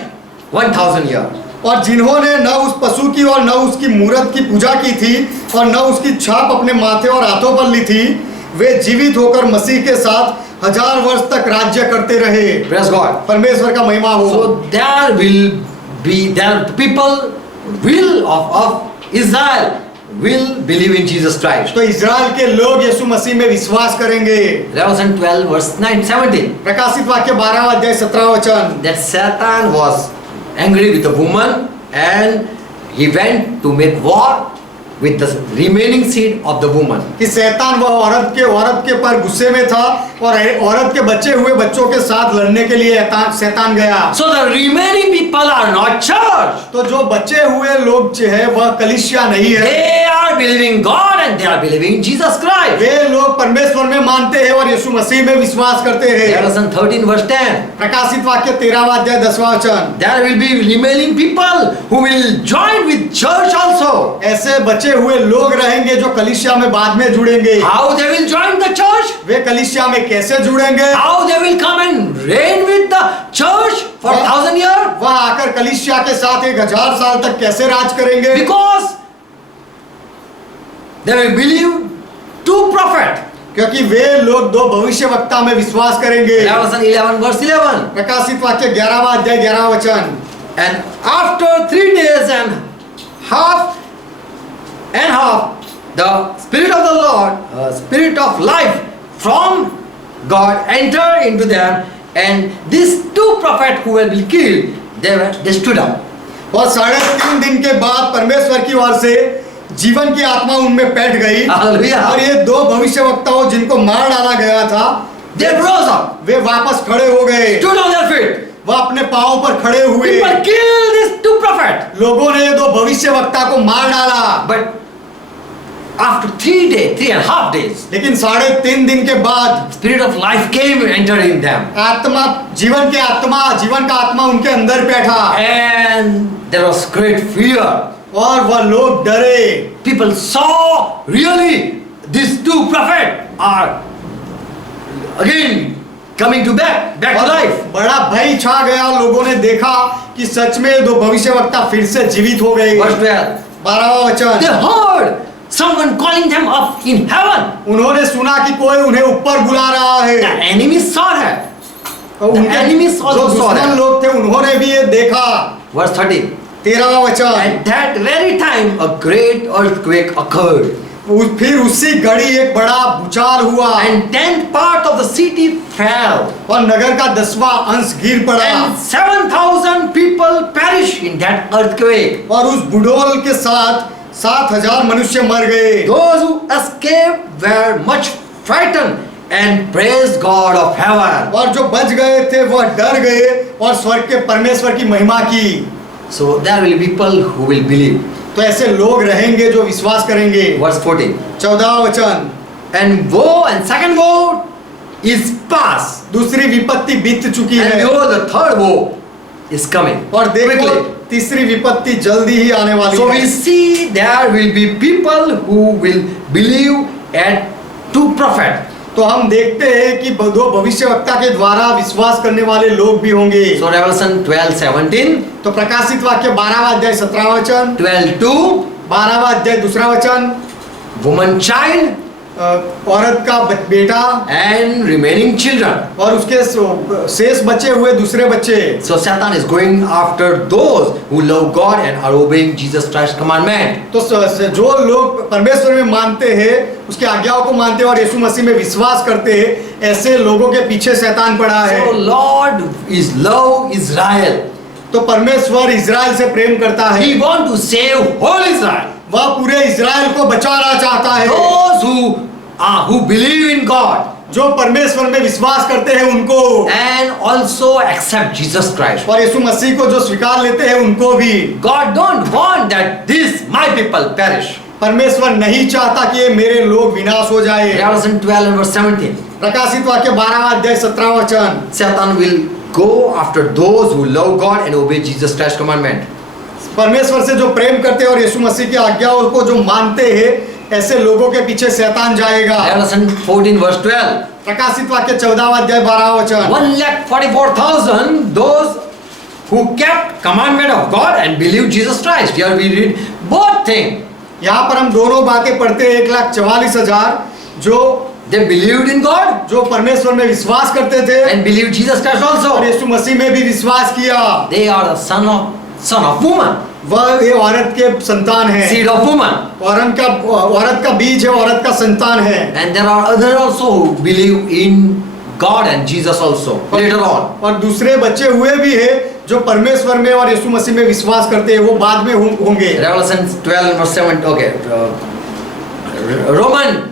1,000 years. और जिन्होंने न उस पशु की और न उसकी मूरत की पूजा की थी और न उसकी छाप अपने माथे और हाथों पर ली थी, वे जीवित होकर मसीह के साथ 1000 वर्ष तक राज्य करते रहे। Praise God. परमेश्वर का महिमा हो। So there people will of Israel will believe in Jesus Christ. तो इज़राइल के लोग यीशु मसीह में विश्वास करेंगे। Revelation 12:17. प्रकाशित वाक्य 12वां अध्याय 17वां वचन। That Satan was angry with the woman and he went to make war with the remaining seed of the woman. कि शैतान वह औरत के पर गुस्से में था और औरत के बचे हुए बच्चों के साथ लड़ने के लिए शैतान गया। So the remaining people are not church. तो जो बचे हुए लोग जो है वह कलीसिया नहीं है। They are believing God and they are believing Jesus Christ. वे लोग परमेश्वर में मानते हैं और यीशु मसीह में विश्वास करते हैं। Revelation 13 verse 10. प्रकाशित वाक्य 13वां अध्याय 10वां वचन। There will be remaining people who will join with church also. ऐसे बचे हुए लोग रहेंगे जो कलीसिया में बाद में जुड़ेंगे। How they will join the church? वे कलीसिया में कैसे जुड़ेंगे? How they will come and reign with the church for 1000 years? वह आकर कलीसिया के साथ 1000 साल तक कैसे राज करेंगे? Because they will believe two prophets. क्योंकि वे लोग दो भविष्यवक्ता में विश्वास करेंगे। Revelation 11 verse 11. प्रकाशित वाक्य 11वां अध्याय 11वां वचन। And after 3 days and half, the Spirit of the Lord, Spirit of life from God entered into them, and these two prophets who will be killed, they stood up. और 3.5 दिन के बाद परमेश्वर की ओर से जीवन की आत्मा उनमें बैठ गई। Hallelujah. और ये दो भविष्यवक्ताओं जिनको मार डाला गया था, They rose up, वे वापस खड़े हो गए। stood on their feet. वह अपने पांव पर खड़े हुए। People killed these two prophets. लोगों ने ये दो भविष्यवक्ता को मार डाला। But after 3.5 days, लेकिन 3.5 दिन के बाद Spirit of life came and entered in them. जीवन का आत्मा उनके अंदर बैठा। And there was great fear. और वह लोग डरे। People saw really these two prophets are again coming to back to life. बड़ा भय छा गया। लोगों ने देखा कि सच में दो भविष्यवक्ता फिर से जीवित हो गए। Verse 12. 12वां वचन। They heard someone calling them up in heaven. उन्होंने सुना कि कोई उन्हें ऊपर बुला रहा है। The enemies saw that. उनके enemies also जो saw that. दुश्मन लोग थे उन्होंने भी ये देखा। Verse 13. 13वां वचन। At that very time a great earthquake occurred. फिर उसी घड़ी एक बड़ा भूचाल हुआ। And 10th part of the city fell. और नगर का 10वां अंश गिर पड़ा। And 7,000 people perished in that earthquake. और उस बुडोल के साथ 7,000 मनुष्य मर गए। Those who escaped were much frightened and praised God of heaven. और जो बच गए थे वह डर गए और स्वर्ग के परमेश्वर की महिमा की। So there will be people who will believe. तो ऐसे लोग रहेंगे जो विश्वास करेंगे। Verse 14. 14वां वचन। And woe and second woe is past. दूसरी विपत्ति बीत चुकी And है। behold, the third woe is coming. और देखो quickly. तीसरी विपत्ति जल्दी ही आने वाली So है। we see there will be people who will believe at two prophets. तो हम देखते हैं कि दो भविष्यवक्ता के द्वारा विश्वास करने वाले लोग भी होंगे। So Revelation 12:17. तो प्रकाशित वाक्य 12वां अध्याय 17वां वचन। 12:2. 12वां अध्याय 2रा वचन। Woman child औरत का बेटा and remaining children. और उसके शेष बचे हुए दूसरे बच्चे। So Satan is going after those who love God and are obeying Jesus Christ's commandment. तो जो लोग परमेश्वर में मानते हैं, उसकी आज्ञाओं को मानते हैं और यीशु मसीह में विश्वास करते हैं, ऐसे लोगों के पीछे शैतान पड़ा है। So Lord is love Israel. तो परमेश्वर इजराइल से प्रेम करता है। He want to save whole Israel. वह पूरे इजराइल को बचाना चाहता है। Those who believe in God जो परमेश्वर में विश्वास करते हैं उनको, and also accept Jesus Christ. और यीशु मसीह को जो स्वीकार लेते हैं उनको भी। God don't want that this my people perish. परमेश्वर नहीं चाहता कि ये मेरे लोग विनाश हो जाए। Revelation 12 and verse 17. प्रकाशित वाक्य 12वां अध्याय 17वां वचन। Satan will go after those who love God and obey Jesus Christ's commandment. परमेश्वर से जो प्रेम करते हैं और यीशु मसीह की आज्ञाओं को जो मानते हैं, ऐसे लोगों के पीछे शैतान जाएगा। Revelation 14 verse 12. प्रकाशित वाक्य 14वां अध्याय 12वां वचन। 144,000 those who kept commandment of God and believed Jesus Christ. Here we read both things. यहाँ पर हम दोनों बातें पढ़ते हैं। 1,44,000 जो They believed in God जो परमेश्वर में विश्वास करते थे and believed Jesus Christ और also. यीशु मसीह में भी विश्वास किया। They are the son of woman, वह ये औरत के संतान है। seed of woman. औरत का बीज है, औरत का संतान है। And there are others also who believe in God and Jesus also later on. और दूसरे बच्चे हुए भी है जो परमेश्वर में और यीशु मसीह में विश्वास करते हैं वो बाद में होंगे। Revelation 12 verse 7. Okay. Roman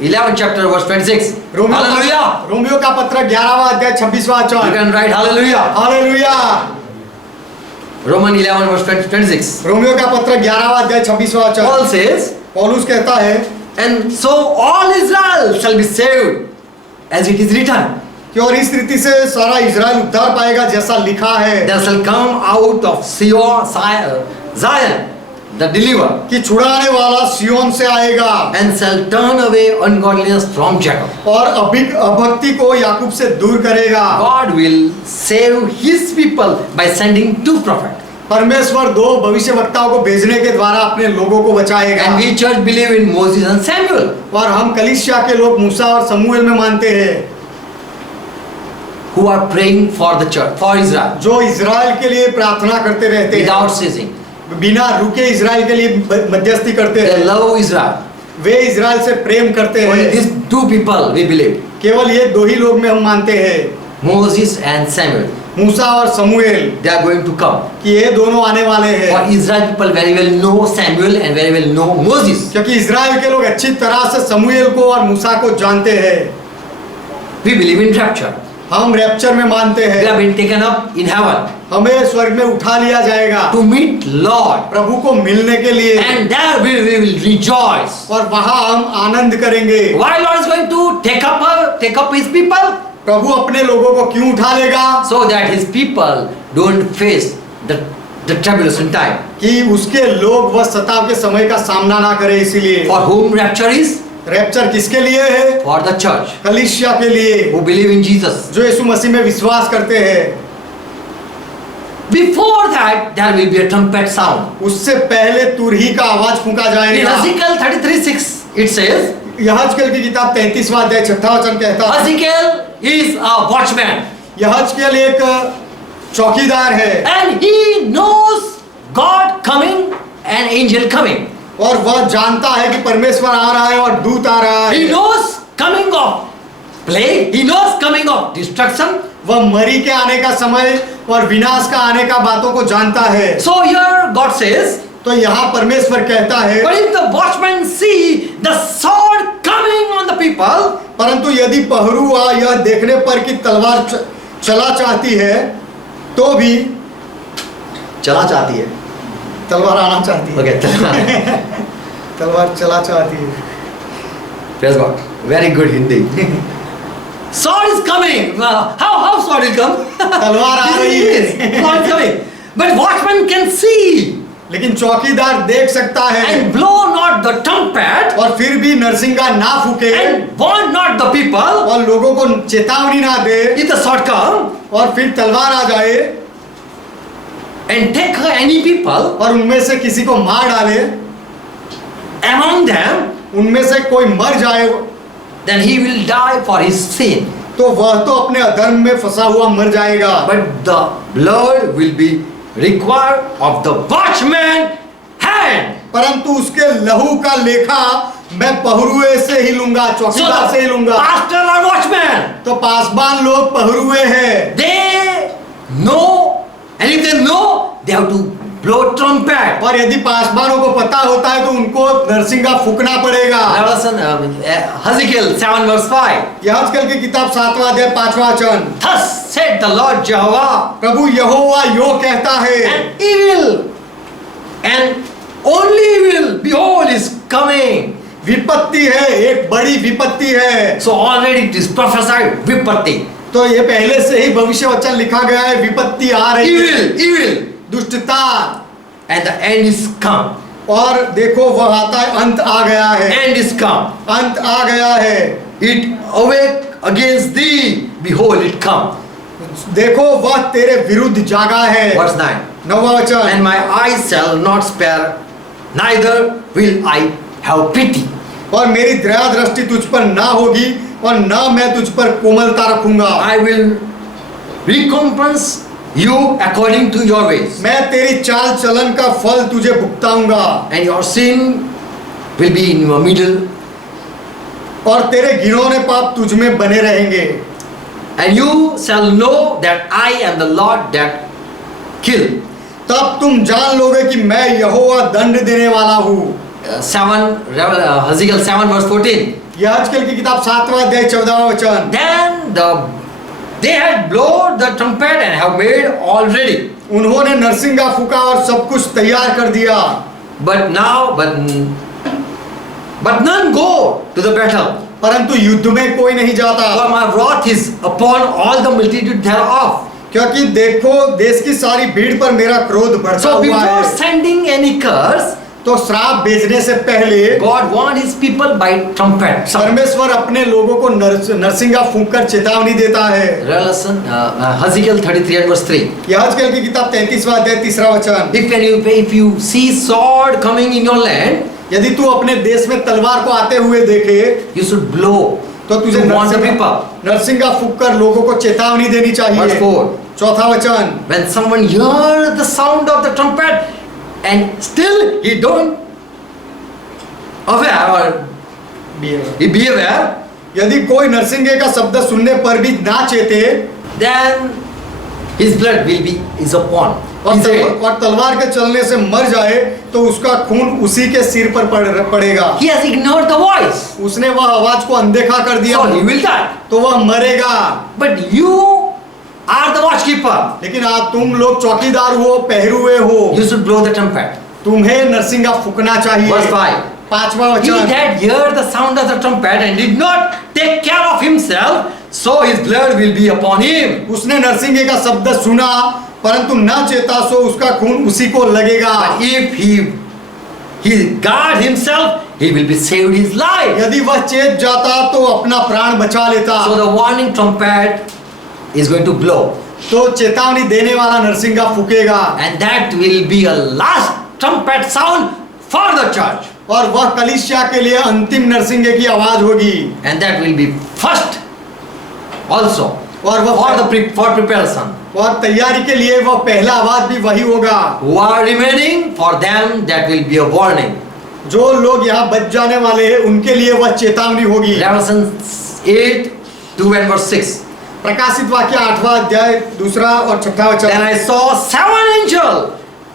11 chapter verse 26. Hallelujah. Romeo का पत्र 11वां अध्याय 26वां You वचन। can write hallelujah. Hallelujah. Roman 11 verse 26. Romeo का पत्र 11वां अध्याय 26वां वचन। Paul says, पौलुस कहता है, and so all Israel shall be saved, as it is written. कि और इस रीति से सारा इजराइल उद्धार पाएगा जैसा लिखा है। There shall come out of Zion the deliverer, कि छुड़ाने वाला सियोन से आएगा and shall turn away ungodliness from Jacob. और अभक्ति को याकूब से दूर करेगा। God will save his people by sending two prophets. परमेश्वर दो भविष्यवक्ताओं को भेजने के द्वारा अपने लोगों को बचाएगा। And we church believe in Moses and Samuel, और हम कलीसिया के लोग मूसा और शमूएल में मानते हैं, who are praying for the church, for Israel, जो इजराइल के लिए प्रार्थना करते रहते हैं, without ceasing. बिना रुके इजराइल के लिए मध्यस्थी करते They हैं। love Israel. वे इजराइल से प्रेम करते Only हैं। these two people we believe, केवल ये दो ही लोग में हम मानते हैं, Moses and Samuel. मूसा और शमूएल, They are going to come. कि ये दोनों आने वाले For हैं। Israel people very well know Samuel and very well know Moses. क्योंकि इजराइल के लोग अच्छी तरह से शमूएल को और मूसा को जानते हैं। We believe in rapture. हम रैप्चर में मानते We हैं, have been taken up in heaven हमें स्वर्ग में उठा लिया जाएगा to meet Lord, प्रभु को मिलने के लिए, and there we will rejoice. और वहां हम आनंद करेंगे। Why Lord is going to take up his people? प्रभु अपने लोगों को क्यों उठा लेगा? So that his people don't face the tribulation time. कि उसके लोग वह सताव के समय का सामना ना करे, इसीलिए। For whom rapture is? Rapture किसके लिए है? For the church कलीसिया के लिए, who believe in Jesus. जो यीशु मसीह में विश्वास करते हैं। Before that there will be a trumpet sound. उससे पहले तुरही का आवाज फूंका In जाएगा। Ezekiel 33:6 it says, यहजकेल की किताब 33वां अध्याय 6वां वचन कहता है, Ezekiel is a watchman यहजकेल एक चौकीदार है and he knows God coming and angel coming. और वह जानता है कि परमेश्वर आ रहा है और दूत आ रहा है। He knows coming of plague, he knows coming of destruction. वह मरी के आने का समय और विनाश का आने का बातों को जानता है। So here God says, तो यहाँ परमेश्वर कहता है, but if the watchman see the sword coming on the people, परंतु यदि पहरुआ यह देखने पर कि तलवार चला चाहती है, तो भी चला चाहती है, तलवार आना चाहती है। okay, तलवार चला चाहती है। praise God, very good Hindi. Sword is coming. How sword will come? तलवार आ रही है। Sword is coming. But watchman can see लेकिन चौकीदार देख सकता है and blow not the trumpet और फिर भी नरसिंगा ना फूके and warn not the people. और लोगों को चेतावनी ना दे If the sword come और फिर तलवार आ जाए and take any people और उनमें से किसी को मार डाले, among them, उनमें से कोई मर जाए, then he will die for his sin. तो वह तो अपने अधर्म में फंसा हुआ मर जाएगा। But the blood will be required of the watchman hand. परंतु उसके लहू का लेखा मैं पहरुए से ही लूंगा, So चौकीदार से ही the लूंगा। pastor or watchman, तो पासबान लोग पहरुए हैं, they know, and if they know, they have to blow trumpet. और यदि पासबानों को पता होता है तो उनको नरसिंगा फूकना पड़ेगा। Revelation, Ezekiel 7 verse 5. यहजकेल की किताब 7वां अध्याय 5वां वचन, Thus said the Lord Jehovah, प्रभु यहोवा यो कहता है, and evil, and only evil, behold, is coming. विपत्ति है, एक बड़ी विपत्ति है। So already it is prophesied, विपत्ति. तो ये पहले से ही भविष्य वचन लिखा गया है, विपत्ति आ रही है, Evil, दुष्टता, and the end is come. और देखो वह आता है, अंत आ गया है, End is come. अंत आ गया है। It awake against thee, behold, it come. देखो वह तेरे विरुद्ध जागा है। Verse 9. 9वां वचन, And my eyes shall not spare, neither will I have pity. और मेरी दया दृष्टि तुझ पर ना होगी और ना मैं तुझ पर कोमलता रखूंगा। I will recompense you according to your ways, मैं तेरी चाल चलन का फल तुझे भुगताऊंगा, and your sin will be in your middle. और तेरे घिनौने पाप तुझ में बने रहेंगे। And you shall know that I am the Lord that kill. तब तुम जान लोगे कि मैं यहोवा दंड देने वाला हूँ। 7 Ezekiel 7 verse 14. यहेजकेल की किताब 7वां अध्याय 14वां वचन। Then they had blown the trumpet and have made all ready. उन्होंने नरसिंगा फूका और सब कुछ तैयार कर दिया। But none go to the battle. परंतु युद्ध में कोई नहीं जाता। For my wrath is upon all the multitude thereof. क्योंकि देखो देश की सारी भीड़ पर मेरा क्रोध बढ़ता So हुआ before है। sending any curse, तो श्राप भेजने से पहले God warned his people by trumpet. परमेश्वर अपने लोगों को नरसिंगा फूंककर चेतावनी देता है। Revelation, Ezekiel 33 and verse 3. यहेजकेल की किताब 33वां अध्याय 3रा वचन। If you see sword coming in your land, यदि तू अपने देश में तलवार को आते हुए देखे you should blow तो तुझे to warn the people. नरसिंगा फूंककर लोगों को चेतावनी देनी चाहिए। Verse 4. चौथा वचन। When someone hears the sound of the trumpet and still he don't aware or he be aware, यदि कोई नरसिंगे का शब्द सुनने पर भी ना चेते then his blood is upon his head. और तलवार के चलने से मर जाए तो उसका खून उसी के सिर पर पड़ेगा। He has ignored the voice, उसने वह आवाज को अनदेखा कर दिया so he will die. तो वह मरेगा। But you are the watchkeeper. लेकिन आप तुम लोग चौकीदार हो, पहरुए हो, You should blow the trumpet. तुम्हें नरसिंगा फूंकना चाहिए। Verse 5. 5वां He वचन। that heard the sound of the trumpet and did not take care of himself, so his blood will be upon him. उसने नरसिंगे का शब्द सुना परंतु न चेता सो उसका खून उसी को लगेगा। But if he guard himself, he will be saved his life. यदि वह चेत जाता तो अपना प्राण बचा लेता। So the warning trumpet is going to blow, तो चेतावनी देने वाला नरसिंगा फूकेगा and that will be a last trumpet sound for the church, और वह कलीसिया के लिए अंतिम नरसिंगे की आवाज होगी। and that will be first also और वह for preparation. और तैयारी के लिए वह पहला आवाज भी वही होगा। Who are remaining, for them that will be a warning. जो लोग यहाँ बच जाने वाले हैं उनके लिए वह चेतावनी होगी। Revelation 8 2 and verse 6. प्रकाशित वाक्य 8वां अध्याय 2रा और 6ठा Then वचन। I saw 7 angels.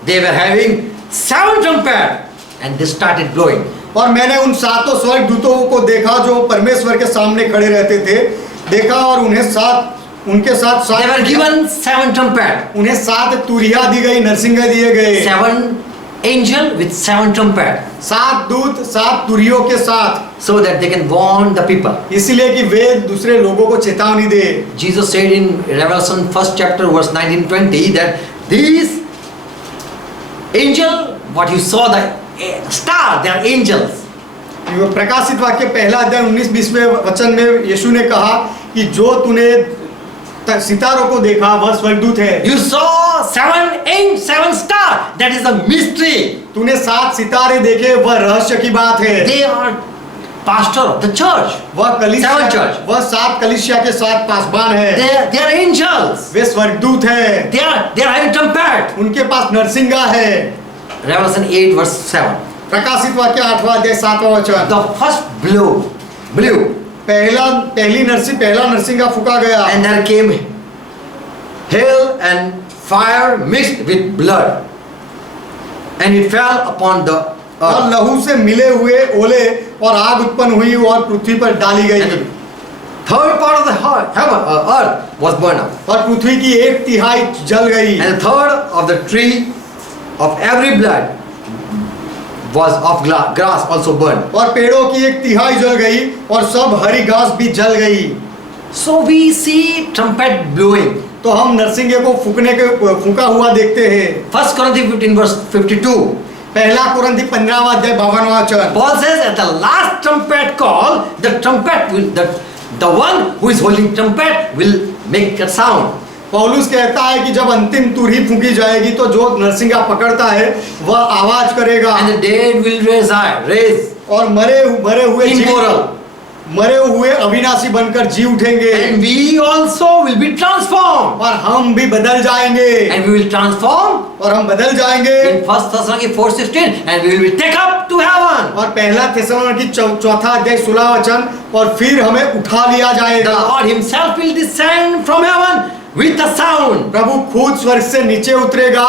They were having 7 trumpets, and they started blowing. और मैंने उन 7 स्वर्गदूतों को देखा जो परमेश्वर के सामने खड़े रहते थे। देखा और उनके साथ They were given 7 trumpets. उन्हें 7 तुरिया दी गई, नरसिंगे दिए गए। 7 angels with 7 trumpets, 7 दूत 7 तुरियों के साथ, so that they can warn the people. इसलिए कि वे दूसरे लोगों को चेतावनी दे। Jesus said in Revelation 1st chapter verse 19-20 that these angels, what you saw the star, they are angels. प्रकाशित वाक्य पहला अध्याय 19-20वें वचन में यीशु ने कहा कि जो तूने सितारों को देखा वह स्वर्गदूत है। You saw 7 stars. That is a mystery. तूने 7 सितारे देखे वह रहस्य की बात है। They are pastor of the church. वह कलीसिया, 7 church. वह 7 कलीसिया के 7 पासबान है। They are angels. वे स्वर्गदूत है। They are having trumpet. उनके पास नरसिंगा है। Revelation 8 verse 7. प्रकाशित वाक्य 8वां अध्याय 7वां वचन। The first blew. पहला नरसिंगा फूका गया। And there came hail and fire mixed with blood, and it fell upon the और earth. लहू से मिले हुए ओले और आग उत्पन्न हुई और पृथ्वी पर डाली गई। And the third part of the earth was burned up, और पृथ्वी की 1/3 जल गई। and the third of the tree of every blood was of grass also burned. और पेड़ों की 1/3 जल गई और सब हरी घास भी जल गई। So we see trumpet blowing. तो हम नरसिंगे को फूका हुआ देखते हैं। 1 Corinthians 15 verse 52. पहला कुरिन्थी 15वां अध्याय 52वां वचन। Paul says at the last trumpet call, the trumpet will the one who is holding trumpet will make a sound. पौलुस कहता है कि जब अंतिम तुरही फूंकी जाएगी तो जो नरसिंगा पकड़ता है वह आवाज करेगा। And the dead will raise और मरे हुए immoral, मरे हुए अविनाशी बनकर जी उठेंगे and we also will be transformed. और हम भी बदल जाएंगे And we will transform और हम बदल जाएंगे in 1 Thessalonians 4:16 and we will be taken up to heaven. और पहला थिस्सलुनीकि चौथा अध्याय 16 वचन और फिर हमें उठा लिया The जाएगा। Lord himself will descend from heaven with a sound, प्रभु खुद स्वर्ग से नीचे उतरेगा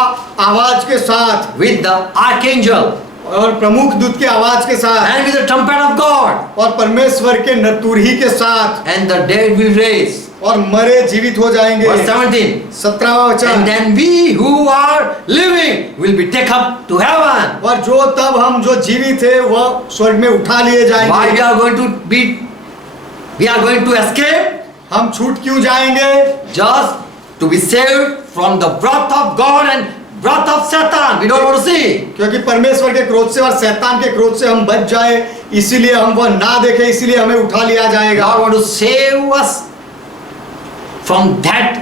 आवाज के साथ with the archangel और प्रमुख दूत की आवाज के साथ and with the trumpet of God, और परमेश्वर के नतुरही के साथ and the dead will raise. और मरे जीवित हो जाएंगे। Verse 17. 17वां And वचन then we who are living will be taken up to heaven. और जो तब हम जो जीवित है वह स्वर्ग में उठा लिए Why जाएंगे। we are going to escape? हम छूट क्यों जाएंगे? Just to be saved from the wrath of God and wrath of Satan. We don't want to see. क्योंकि परमेश्वर के क्रोध से और शैतान के क्रोध से हम बच जाए, इसीलिए हम वह ना देखें, इसीलिए हमें उठा लिया जाएगा। God want to save us from that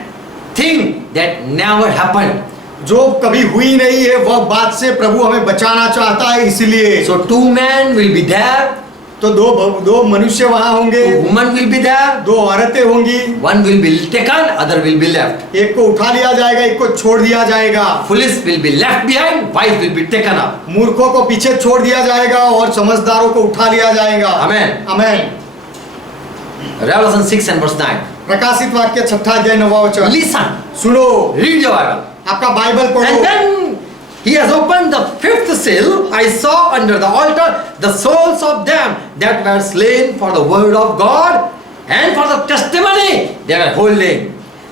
thing that never happened. जो कभी हुई नहीं है वह बात से प्रभु हमें बचाना चाहता है, इसीलिए So 2 men will be there, तो दो मनुष्य वहां होंगे, 2 women will be there, 2 औरतें होंगी, one will be taken, other will be left. एक को उठा लिया जाएगा, एक को छोड़ दिया जाएगा। Foolish will be left behind, wise will be taken up. मूर्खों को पीछे छोड़ दिया जाएगा और समझदारों को उठा लिया जाएगा। Amen. Amen. Revelation 6 and verse 9. प्रकाशित वाक्य 6 अध्याय 9वां वचन। Listen, सुनो, read your Bible. आपका बाइबल And पढ़ो। then he has opened the 5th seal. I saw under the altar the souls of them that were slain for the word of God and for the testimony they were holding.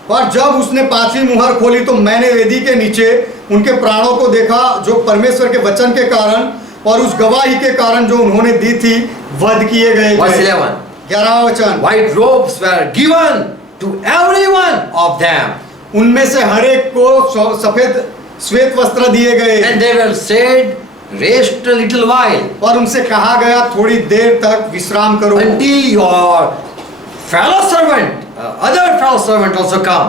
और जब उसने 5वीं मुहर खोली तो मैंने वेदी के नीचे उनके प्राणों को देखा जो परमेश्वर के वचन के कारण और उस गवाही के कारण जो उन्होंने दी थी वध किए गए Verse थे। 11. 11वां वचन। White robes were given to every one of them, उनमें से हर एक को सफेद श्वेत वस्त्र दिए गए and they were said, rest a little while और उनसे कहा गया थोड़ी देर तक विश्राम करो until your fellow servant, other fellow servant also come.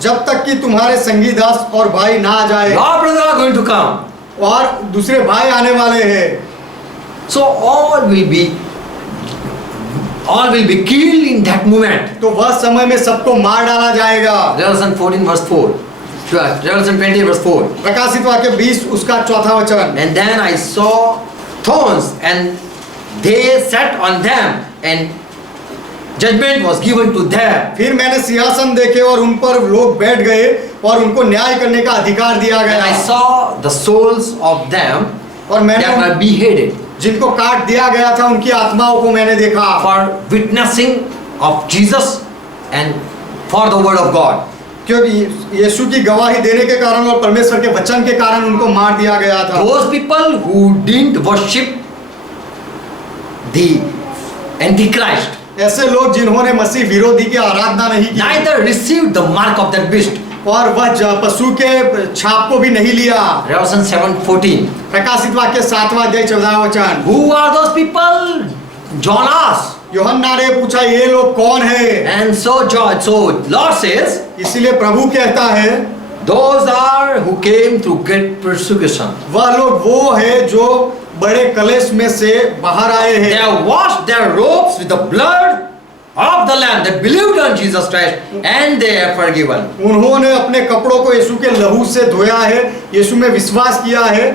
जब तक कि तुम्हारे संगी दास और भाई ना आ जाए। Your brother are going to come. और दूसरे भाई आने वाले हैं। So all will be killed in that moment. तो वह समय में सबको मार डाला जाएगा। Revelation 14 verse 4. Revelation 20 verse 4. प्रकाशित वाक्य 20 उसका 4था वचन। And then I saw thrones and they sat on them and judgment was given to them. फिर मैंने सिंहासन देखे और उन पर लोग बैठ गए और उनको न्याय करने का अधिकार दिया And I गया। saw the souls of them और that were मैंने beheaded जिनको काट दिया गया था उनकी आत्माओं को मैंने देखा for witnessing of Jesus and for the word of God. क्योंकि यीशु की गवाही देने के कारण और परमेश्वर के वचन के कारण उनको मार दिया गया था। Those people who didn't worship the Antichrist, ऐसे लोग जिन्होंने मसीह विरोधी की आराधना नहीं की neither received the mark of that beast. और वह पशु के छाप को भी नहीं लिया। Revelation 7:14. प्रकाशित वाक्य 7वां अध्याय 14वां वचन। Who are those people? John asked. यूहन्ना ने पूछा ये लोग कौन है? And so Lord says, इसीलिए प्रभु कहता है those are who came through great persecution. वह लोग वो है जो बड़े कलेश में से बाहर आए They हैं। have washed their robes with the blood of the Lamb that believed on Jesus Christ, and they are forgiven. उन्होंने अपने कपड़ों को यीशु के लहू से धोया है, यीशु में विश्वास किया है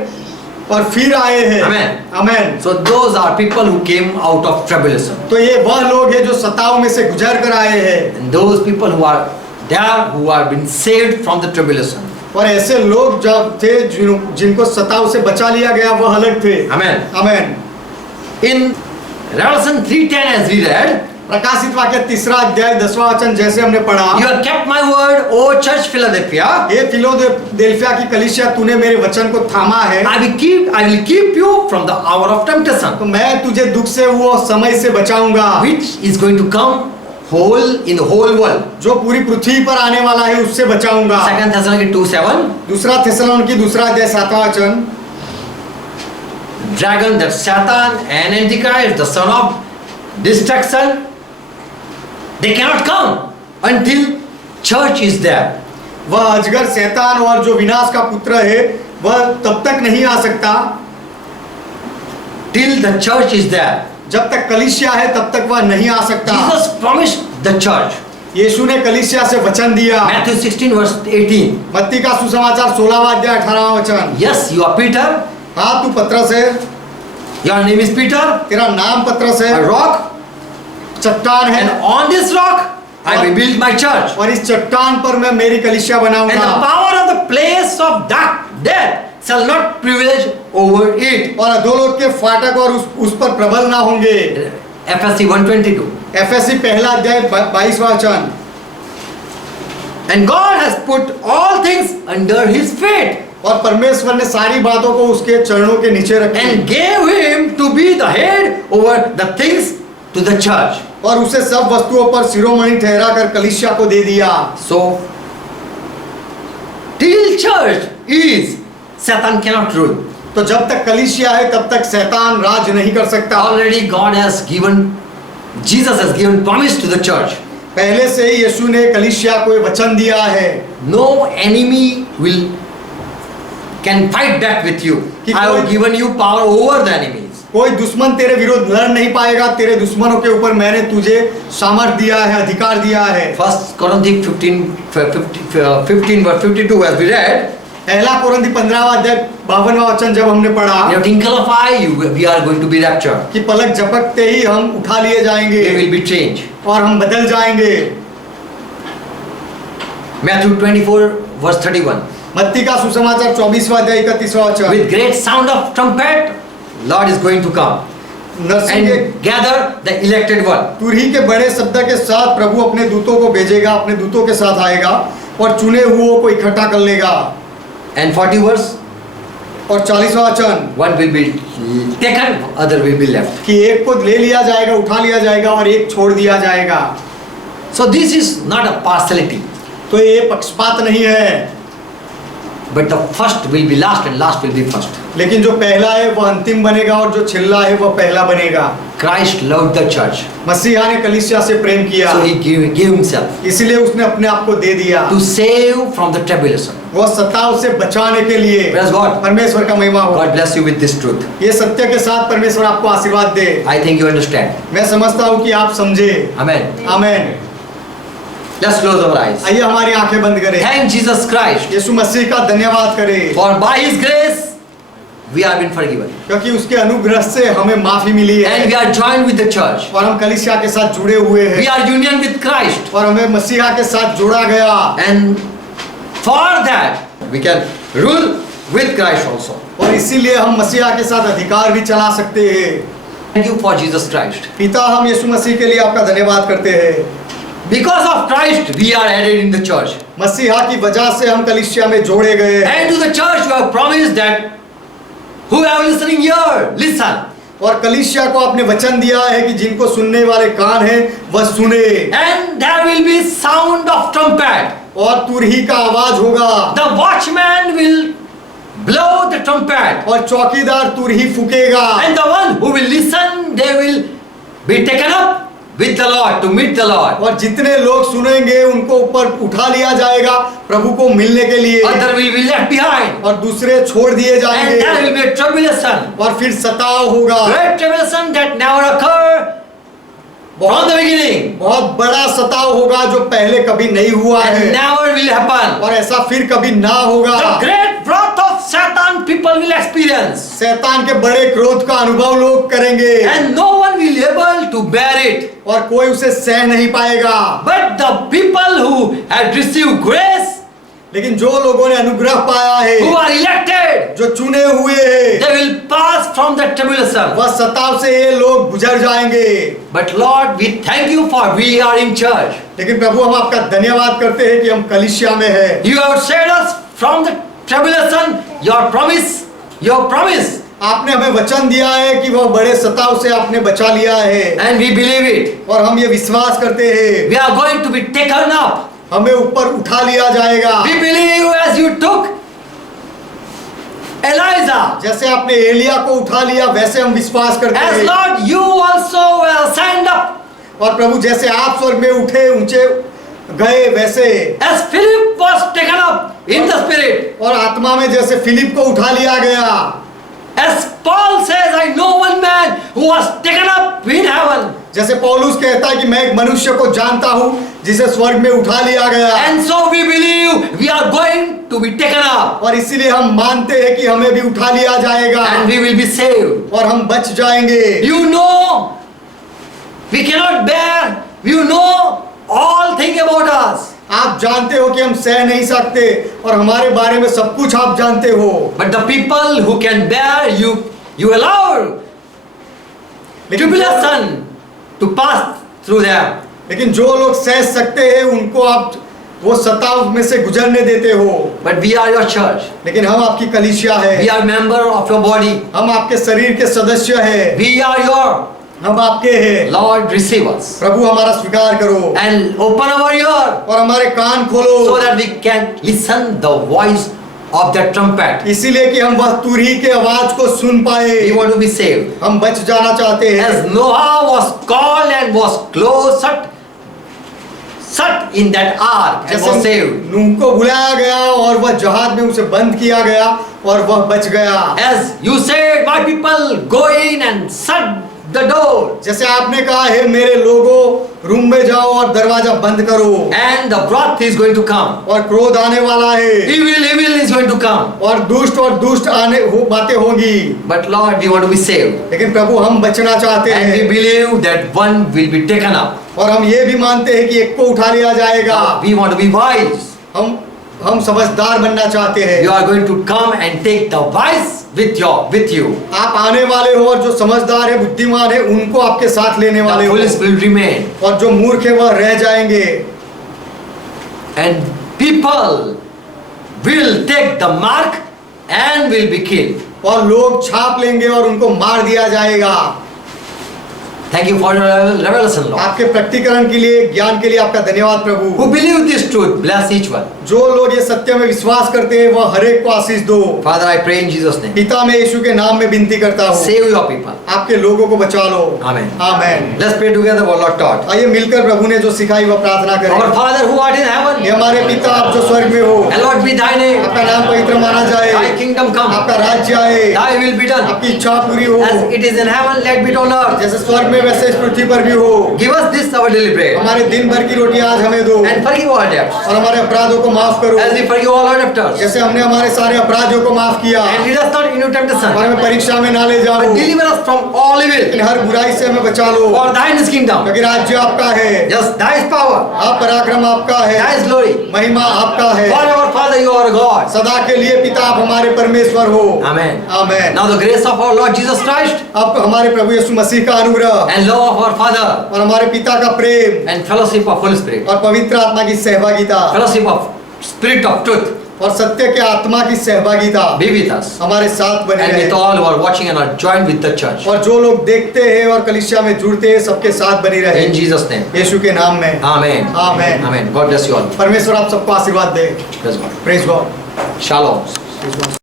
और फिर आए हैं। Amen. Amen. So those are people who came out of tribulation. तो ये वह लोग हैं जो सताव में से गुजर कर आए हैं And those people who are there who are been saved from the tribulation. और ऐसे लोग जब थे जिनको सताव से बचा लिया गया वह अलग थे। Amen. Amen. In Revelation 3:10 as we read, प्रकाशित वाक्य 3 अध्याय 10वां वचन जैसे हमने पढ़ा, you have kept my word, O church Philadelphia. Hey Philadelphia की कलीसिया तूने मेरे वचन को थामा है, I will keep you from the hour of temptation, तो मैं तुझे दुख से वो समय से बचाऊंगा which is going to come whole in the whole world. जो पूरी पृथ्वी पर आने वाला है उससे बचाऊंगा। 2 Thessalonians 2:7. दूसरा थिस्सलुनीकि 2 अध्याय 7वां वचन। Dragon, that Satan and Antichrist, the son of destruction, they cannot come until church is there. वह अजगर शैतान और जो विनाश का पुत्र है वह तब तक नहीं आ सकता Till the church is there. जब तक कलीसिया है तब तक वह नहीं आ सकता। Jesus promised the church. यीशु ने कलीसिया से वचन दिया। Matthew 16 verse 18. मत्ती का सुसमाचार 16वां अध्याय 18वां वचन। Yes, you are Peter. हाँ, तू पत्रस है, Your name is Peter. तेरा नाम पत्रस है, A rock. चट्टान है, And on this rock I will build my church. और इस चट्टान पर मैं मेरी कलीसिया And the बनाऊंगा, power of the place of death shall not prevail over it. और अधोलोक के फाटक और उस पर प्रबल ना होंगे। FSC 122. एफएससी पहला अध्याय 22वां वचन। And God has put all things under his feet और परमेश्वर ने सारी बातों को उसके चरणों के नीचे रखी and gave him to be the head over the things to the church. और उसे सब वस्तुओं पर शिरोमणि ठहरा कर कलीसिया को दे दिया। So till church is, Satan cannot rule. तो जब तक कलीसिया है तब तक शैतान राज नहीं कर सकता। Already God has given, Jesus has given promise to the church. पहले से ही यीशु ने कलीसिया को ये वचन दिया है, No enemy will can fight back with you. कि I have given you power over the enemies. कोई दुश्मन तेरे विरुद्ध लड़ नहीं पाएगा, तेरे दुश्मनों के ऊपर मैंने तुझे सामर्थ दिया है, अधिकार दिया है। First Corinthians 15 verse 52 as we read. पहला कोरिन्थी 15वां अध्याय 52वां वचन जब हमने पढ़ा In a twinkle of eye, we are going to be raptured. कि पलक झपकते ही हम उठा लिए जाएंगे We will be changed. और हम बदल जाएंगे। Matthew 24 verse 31. मत्ती का सुसमाचार 24वां अध्याय 31वां वचन। With great sound of trumpet, Lord is going to come Narasimha के and gather the elected one. तुरही के बड़े शब्द के साथ प्रभु अपने दूतों को भेजेगा, अपने दूतों के साथ आएगा और चुने हुओं को इकट्ठा कर लेगा। And 40 verse, और 40वां वचन one will be taken, other will be left. कि एक को ले लिया जाएगा, उठा लिया जाएगा और एक छोड़ दिया जाएगा। So this is not a partiality, तो ये पक्षपात नहीं है, but the first will be last and last will be first. लेकिन जो पहला है वह अंतिम बनेगा और जो छिल्ला है वह पहला बनेगा। Christ loved the church, मसीहा ने कलीसिया से प्रेम किया, so he gave himself इसलिए उसने अपने आप को दे दिया to save from the tribulation. वह सताव से बचाने के लिए। Praise God. परमेश्वर का महिमा हो। God bless you with this truth. ये सत्य के साथ परमेश्वर आपको आशीर्वाद दे। I think you understand. मैं समझता हूँ कि आप समझे। Amen. Amen. Let's close our eyes. आइए हमारी आंखें बंद करें। Thank Jesus Christ, यीशु मसीह का धन्यवाद करें, for by His grace we have been forgiven, क्योंकि उसके अनुग्रह से हमें माफी मिली है and we are joined with the church. और हम कलीसिया के साथ जुड़े हुए We हैं are union with Christ, और हमें मसीहा के साथ जोड़ा गया and for that we can rule with Christ also. और इसीलिए हम मसीहा के साथ अधिकार भी चला सकते हैं। Thank you for Jesus Christ. पिता, हम यीशु मसीह के लिए आपका धन्यवाद करते हैं। Because of Christ we are added in the church, मसीहा की वजह से हम कलीसिया में जोड़े गए हैं and to the church you have promised that whoever listening ear listen, और कलीसिया को आपने वचन दिया है कि जिनको सुनने वाले कान हैं वह सुने, and there will be sound of trumpet. और तुरही का आवाज होगा The watchman will blow the trumpet, और चौकीदार तुरही फूकेगा and the one who will listen, they will be taken up with the Lord to meet the Lord. और जितने लोग सुनेंगे उनको ऊपर उठा लिया जाएगा प्रभु को मिलने के लिए, Other will be left behind, और दूसरे छोड़ दिए and there जाएंगे will be a tribulation, और फिर सताव होगा। great tribulation that never occurred from the beginning, बहुत बड़ा सताव होगा जो पहले कभी नहीं हुआ and है never will happen. और ऐसा फिर कभी ना होगा। The great wrath of Satan people will experience, शैतान के बड़े क्रोध का अनुभव लोग करेंगे and no one will be able to bear it. और कोई उसे सह नहीं पाएगा। But the people who had received grace, लेकिन जो लोगों ने अनुग्रह पाया है, who are elected, जो चुने हुए हैं, they will pass from the tribulation. वह सताव से ये लोग गुजर जाएंगे। But Lord, we thank you for we are in church. लेकिन प्रभु, हम आपका धन्यवाद करते हैं कि हम कलीसिया में हैं। You have saved us from the tribulation. Your promise, आपने हमें वचन दिया है कि वह बड़े सताव से आपने बचा लिया है and we believe it. और हम ये विश्वास करते हैं We are going to be taken up. हमें ऊपर उठा लिया जाएगा। We believe as you took Elijah, जैसे आपने एलिया को उठा लिया वैसे हम विश्वास करते as हैं। Lord, you also will stand up. और प्रभु, जैसे आप स्वर्ग में उठे ऊंचे गए वैसे, As Philip was taken up in the spirit, और आत्मा में जैसे फिलिप को उठा लिया गया, As Paul says, I know one man who was taken up in heaven. जैसे पौलुस कहता है कि मैं एक मनुष्य को जानता हूँ जिसे स्वर्ग में उठा लिया गया, And so we believe we are going to be taken up. और इसीलिए हम मानते हैं कि हमें भी उठा लिया जाएगा And we will be saved. और हम बच जाएंगे। You know, we cannot bear. You know all things about us. आप जानते हो कि हम सह नहीं सकते और हमारे बारे में सब कुछ आप जानते हो, But the people who can bear, you allow tribulation to pass through them. लेकिन जो लोग सह सकते हैं उनको आप वो सताव में से गुजरने देते हो। But we are your church. लेकिन हम आपकी कलीसिया है, We are member of your body. हम आपके शरीर के सदस्य हैं, We are your हम आपके हैं। Lord. Receive us प्रभु हमारा स्वीकार करो and open our ear और हमारे कान खोलो, so that we can listen the voice of the trumpet. इसीलिए कि हम वह तुरही के आवाज को सुन पाए। We want to be saved. हम बच जाना चाहते हैं। As Noah was called and was closed, shut in that ark and was जैसे saved. नूह को बुलाया गया और वह जहाज में उसे बंद किया गया और वह बच गया। As you said, my people, go in and shut the door. जैसे आपने कहा है मेरे लोगों रूम में जाओ और दरवाजा बंद करो, And the wrath is going to come. और क्रोध आने वाला है Evil is going to come. और दुष्ट आने हो बातें होगी। But Lord, we want to be saved. लेकिन प्रभु हम बचना चाहते And we हैं believe that one will be taken up. और हम ये भी मानते हैं कि एक को उठा लिया जाएगा। We want to be wise. हम समझदार बनना चाहते हैं। You are going to come and take the wise with you. आप आने वाले हो और जो समझदार है बुद्धिमान है उनको आपके साथ लेने वाले The हो, foolish will remain. और जो मूर्ख है वह रह जाएंगे। And people will take the mark and will be killed. और लोग छाप लेंगे और उनको मार दिया जाएगा। Thank you for your revelation, Lord. आपके प्रकटीकरण के लिए, ज्ञान के लिए आपका धन्यवाद प्रभु। Who believe this truth, bless each one. जो लोग ये सत्य में विश्वास करते हैं वह हर एक को आशीष दो। Father, I pray in Jesus' name. पिता मैं यीशु के नाम में विनती करता हूँ, Save your people. आपके लोगों को बचा लो। Amen. Amen. Let's pray together what Lord taught. आइए मिलकर प्रभु ने जो सिखाई वह प्रार्थना Our करें। Father who art in heaven, ये हमारे पिता आप जो स्वर्ग में हो, hallowed be thy name. आपका नाम पवित्र माना जाए, Thy kingdom come. आपका राज्य आए, Thy will be done. आपकी इच्छा पूरी हो, As it is in heaven, let be on earth. जैसे स्वर्ग में वैसे इस पृथ्वी पर भी हो। Give us this our daily bread. हमारे दिन भर की रोटी आज हमें दो And forgive our debts, और हमारे अपराधों को माफ करो as we forgive all our debtors. जैसे हमने हमारे सारे अपराधों को माफ किया, And lead us not into और temptation, हमें परीक्षा में ना ले जाओ, but deliver us from all evil. लेकिन हर बुराई से हमें बचा लो। For thine is kingdom, क्योंकि राज्य आपका है, yes, thy is power, आप पराक्रम आपका thy है, is glory. महिमा आपका है। Forever, Father, you are God. सदा के लिए पिता आप हमारे परमेश्वर हो। Amen. Amen. Now the grace of our Lord Jesus Christ अब हमारे प्रभु यीशु मसीह का अनुग्रह and love of our Father और हमारे पिता का प्रेम and fellowship of Holy Spirit, और पवित्र आत्मा की सहभागिता fellowship of Spirit of truth और सत्य के आत्मा की सहभागिता be with us हमारे साथ बने and with रहे, all who are watching and are joined with the church. और जो लोग देखते हैं और कलीसिया में जुड़ते हैं सबके साथ बनी रहे, In Jesus' name. यीशु के नाम में Amen. Amen. Amen. God bless you all. परमेश्वर आप सबको आशीर्वाद दे। Praise God. Praise God. Shalom.